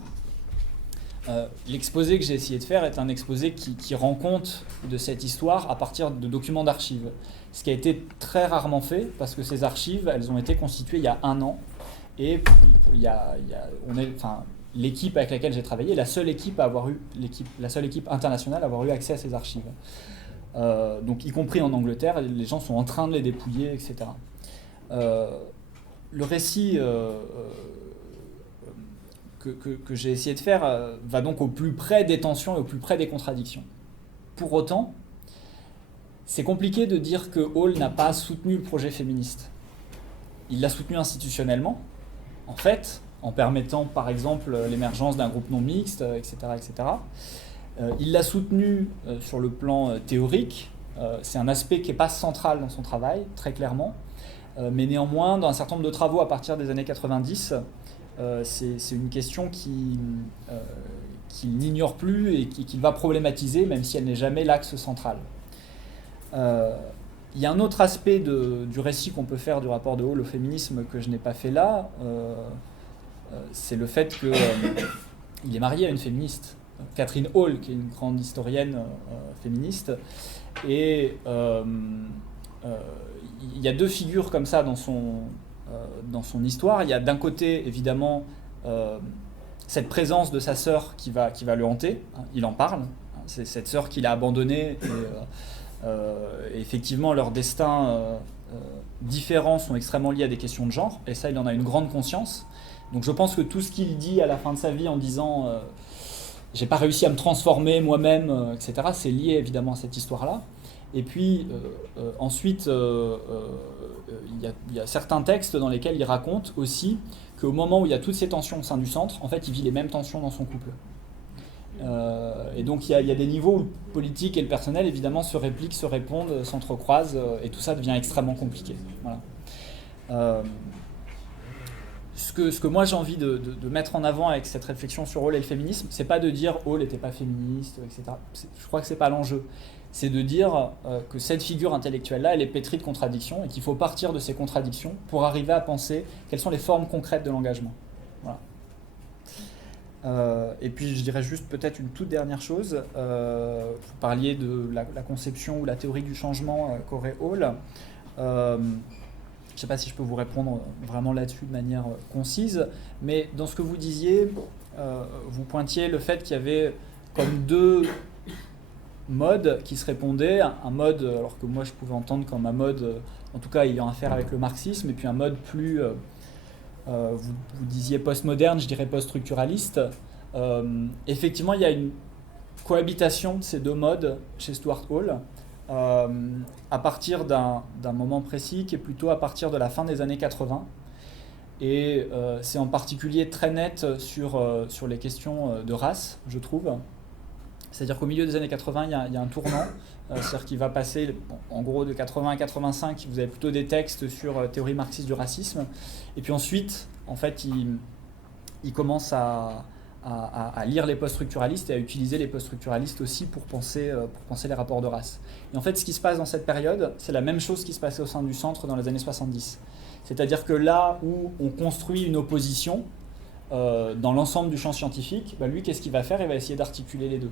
l'exposé que j'ai essayé de faire est un exposé qui rend compte de cette histoire à partir de documents d'archives. Ce qui a été très rarement fait, parce que ces archives, elles ont été constituées il y a 1 an. Et l'équipe avec laquelle j'ai travaillé, la seule équipe internationale à avoir eu accès à ces archives. Donc y compris en Angleterre, les gens sont en train de les dépouiller, etc. Le récit que j'ai essayé de faire va donc au plus près des tensions et au plus près des contradictions. Pour autant, c'est compliqué de dire que Hall n'a pas soutenu le projet féministe. Il l'a soutenu institutionnellement, en fait, en permettant par exemple l'émergence d'un groupe non mixte, etc. etc. Il l'a soutenu sur le plan théorique. C'est un aspect qui n'est pas central dans son travail, très clairement. Mais néanmoins, dans un certain nombre de travaux à partir des années 90, c'est une question qu'il n'ignore plus et qu'il va problématiser, même si elle n'est jamais l'axe central. Il y a un autre aspect du récit qu'on peut faire du rapport de Hall au féminisme que je n'ai pas fait là, c'est le fait qu'il est marié à une féministe, Catherine Hall, qui est une grande historienne féministe, Et il y a deux figures comme ça dans son histoire. Il y a d'un côté, évidemment, cette présence de sa sœur qui va le hanter. Il en parle. C'est cette sœur qu'il a abandonnée. Et effectivement, leurs destins différents sont extrêmement liés à des questions de genre. Et ça, il en a une grande conscience. Donc je pense que tout ce qu'il dit à la fin de sa vie en disant j'ai pas réussi à me transformer moi-même, etc., c'est lié évidemment à cette histoire-là. Et puis ensuite, il y a certains textes dans lesquels il raconte aussi qu'au moment où il y a toutes ces tensions au sein du centre, en fait, il vit les mêmes tensions dans son couple. Et donc il y a des niveaux où le politique et le personnel, évidemment, se répliquent, se répondent, s'entrecroisent, et tout ça devient extrêmement compliqué. Voilà. Ce que moi j'ai envie de mettre en avant avec cette réflexion sur Hall et le féminisme, c'est pas de dire Hall n'était pas féministe, etc. Je crois que c'est pas l'enjeu. C'est de dire que cette figure intellectuelle-là, elle est pétrie de contradictions et qu'il faut partir de ces contradictions pour arriver à penser quelles sont les formes concrètes de l'engagement. Voilà. Et puis je dirais juste peut-être une toute dernière chose. Vous parliez de la conception ou la théorie du changement qu'aurait Hall. Je ne sais pas si je peux vous répondre vraiment là-dessus de manière concise, mais dans ce que vous disiez, vous pointiez le fait qu'il y avait comme deux modes qui se répondaient. Un mode, alors que moi je pouvais entendre comme un mode, en tout cas ayant affaire avec le marxisme, et puis un mode plus, vous disiez postmoderne, je dirais post-structuraliste. Effectivement, il y a une cohabitation de ces deux modes chez Stuart Hall. À partir d'un moment précis qui est plutôt à partir de la fin des années 80 et c'est en particulier très net sur les questions de race, je trouve. C'est-à-dire qu'au milieu des années 80 il y a un tournant, c'est-à-dire qu'il va passer en gros de 80 à 85, vous avez plutôt des textes sur théorie marxiste du racisme, et puis ensuite en fait il commence à lire les post-structuralistes et à utiliser les post-structuralistes aussi pour penser les rapports de race. Et en fait, ce qui se passe dans cette période, c'est la même chose qui se passait au sein du centre dans les années 70. C'est-à-dire que là où on construit une opposition dans l'ensemble du champ scientifique, lui, qu'est-ce qu'il va faire ? Il va essayer d'articuler les deux.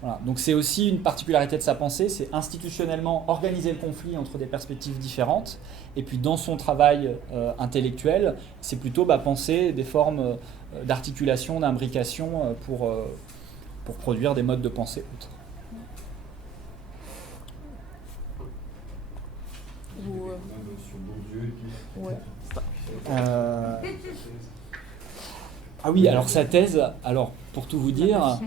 Voilà. Donc c'est aussi une particularité de sa pensée, c'est institutionnellement organiser le conflit entre des perspectives différentes, et puis dans son travail intellectuel, c'est plutôt penser des formes d'articulation, d'imbrication pour produire des modes de pensée autres. Ah oui, alors sa thèse, alors pour tout vous dire,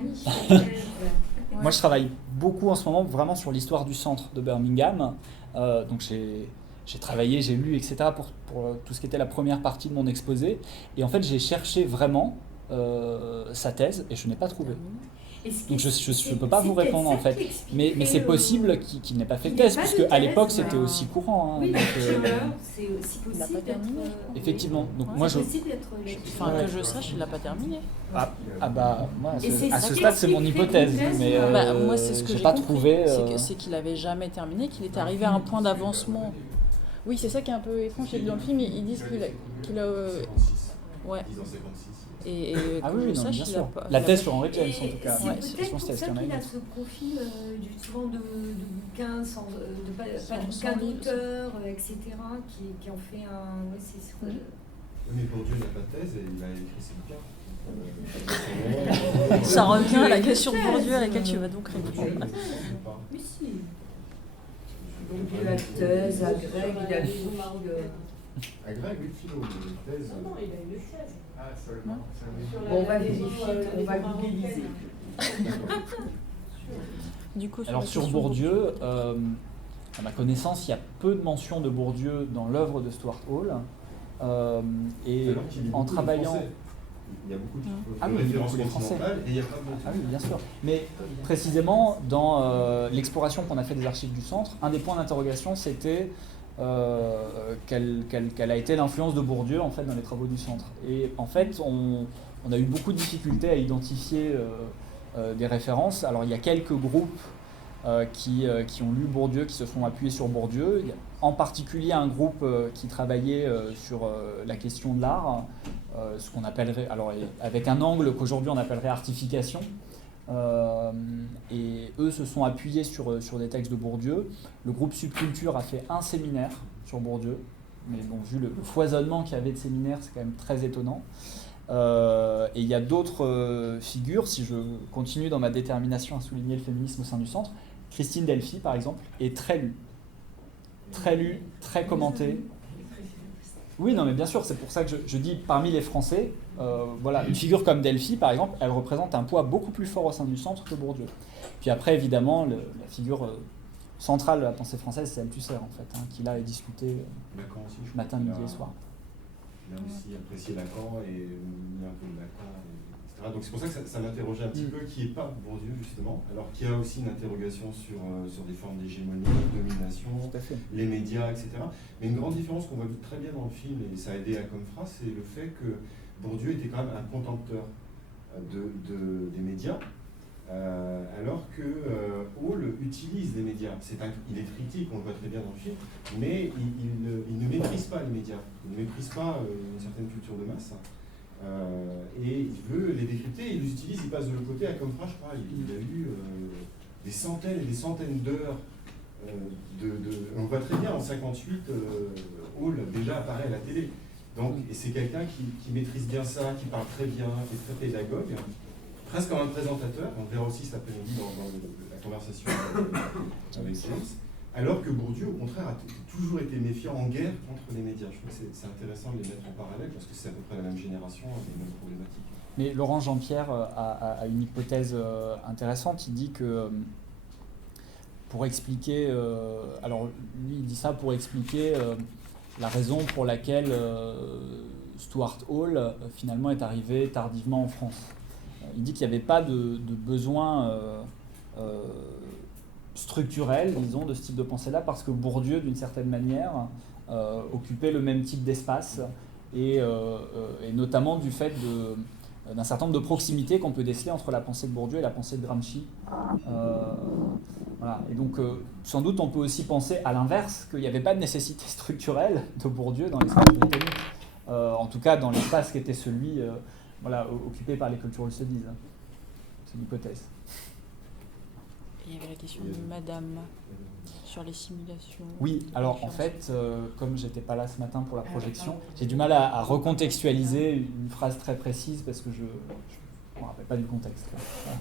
moi je travaille beaucoup en ce moment vraiment sur l'histoire du centre de Birmingham, donc j'ai travaillé, j'ai lu, etc. pour tout ce qui était la première partie de mon exposé, et en fait j'ai cherché vraiment sa thèse et je n'ai pas trouvé. Donc je ne peux pas vous répondre en fait, mais c'est possible qu'il n'ait pas fait de thèse, parce qu'à l'époque c'était aussi courant. Oui, donc, c'est aussi possible d'être... Effectivement, donc moi je... Enfin que je sache, il l'a pas terminé. Moi à ce stade c'est mon hypothèse, mais moi c'est ce que j'ai pas compris, trouvé. C'est qu'il avait jamais terminé, qu'il était arrivé à un point d'avancement. Oui, c'est ça qui est un peu étrange dans le film, ils disent qu'il a ouais. Et ah oui, non, bien sûr. La thèse sur Henry James, en tout cas. C'est peut-être pour ça qu'il a ce profil souvent de bouquins, pas de bouquins d'auteurs, etc., qui ont fait un... Ouais, Mais Bourdieu n'a pas de thèse et il a écrit ses bouquins. Ça revient à la question de Bourdieu à laquelle tu vas donc répondre. Oui, si. Donc il a thèse, à Greg, il a le À Greg, oui, philo, thèse. Non, il a une thèse. Ah, seulement. On va vérifier, on va googliser. Du coup, alors sur Bourdieu, à ma connaissance, il y a peu de mentions de Bourdieu dans l'œuvre de Stuart Hall. Et en travaillant... Il y a beaucoup de références continentales et il y a pas beaucoup. Ah oui, bien sûr. Mais précisément, dans l'exploration qu'on a fait des archives du centre, un des points d'interrogation, c'était quelle a été l'influence de Bourdieu en fait, dans les travaux du centre. Et en fait, on a eu beaucoup de difficultés à identifier des références. Alors il y a quelques groupes qui ont lu Bourdieu, qui se sont appuyés sur Bourdieu. Il y a en particulier un groupe qui travaillait sur la question de l'art, ce qu'on appellerait, alors avec un angle qu'aujourd'hui on appellerait artification, Et eux se sont appuyés sur des textes de Bourdieu. Le groupe Subculture a fait un séminaire sur Bourdieu, mais bon, vu le foisonnement qu'il y avait de séminaires, c'est quand même très étonnant. Et il y a d'autres figures, si je continue dans ma détermination à souligner le féminisme au sein du centre, Christine Delphi par exemple est très lue, très commentée. Oui, non mais bien sûr, c'est pour ça que je dis parmi les Français, voilà, une figure comme Delphi par exemple, elle représente un poids beaucoup plus fort au sein du centre que Bourdieu. Puis après évidemment, la figure centrale de la pensée française, c'est Althusser en fait, qui là est discuté matin, midi et soir. Il a aussi apprécié Lacan et mis un peu de Lacan, etc. Donc c'est pour ça que ça m'interrogeait un petit peu, qui n'est pas Bourdieu justement, alors qu'il y a aussi une interrogation sur des formes d'hégémonie, de domination, les médias, etc. Mais une grande différence qu'on voit très bien dans le film, et ça a aidé à Comfra, c'est le fait que Bourdieu était quand même un contempteur des médias, alors que Hall utilise les médias. Il est critique, on le voit très bien dans le film, mais il ne méprise pas les médias, il ne méprise pas une certaine culture de masse, et il veut les décrypter, il les utilise, il passe de l'autre côté. À Comfra, je crois, il a eu des centaines et des centaines d'heures on voit très bien en 58, Hall déjà apparaît à la télé. Donc, et c'est quelqu'un qui maîtrise bien ça, qui parle très bien, qui est très pédagogue, presque comme un présentateur. On le verra aussi cet après-midi dans la conversation avec James. Alors que Bourdieu, au contraire, a toujours été méfiant, en guerre contre les médias. Je trouve que c'est intéressant de les mettre en parallèle parce que c'est à peu près la même génération avec les mêmes problématiques. Mais Laurent Jean-Pierre a une hypothèse intéressante. Il dit que pour expliquer, alors lui il dit ça pour expliquer la raison pour laquelle Stuart Hall finalement est arrivé tardivement en France. Il dit qu'il n'y avait pas de besoin structurel, disons, de ce type de pensée-là, parce que Bourdieu, d'une certaine manière, occupait le même type d'espace, et notamment du fait d'un certain nombre de proximités qu'on peut déceler entre la pensée de Bourdieu et la pensée de Gramsci. Voilà. Et donc, sans doute, on peut aussi penser à l'inverse, qu'il n'y avait pas de nécessité structurelle de Bourdieu dans l'espace britannique, en tout cas dans l'espace qui était celui occupé par les cultural studies. C'est une hypothèse. Il y avait la question de Madame sur les simulations. Oui, alors en fait, comme j'étais pas là ce matin pour la projection, j'ai du mal à recontextualiser une phrase très précise parce que je me rappelle pas du contexte. Voilà.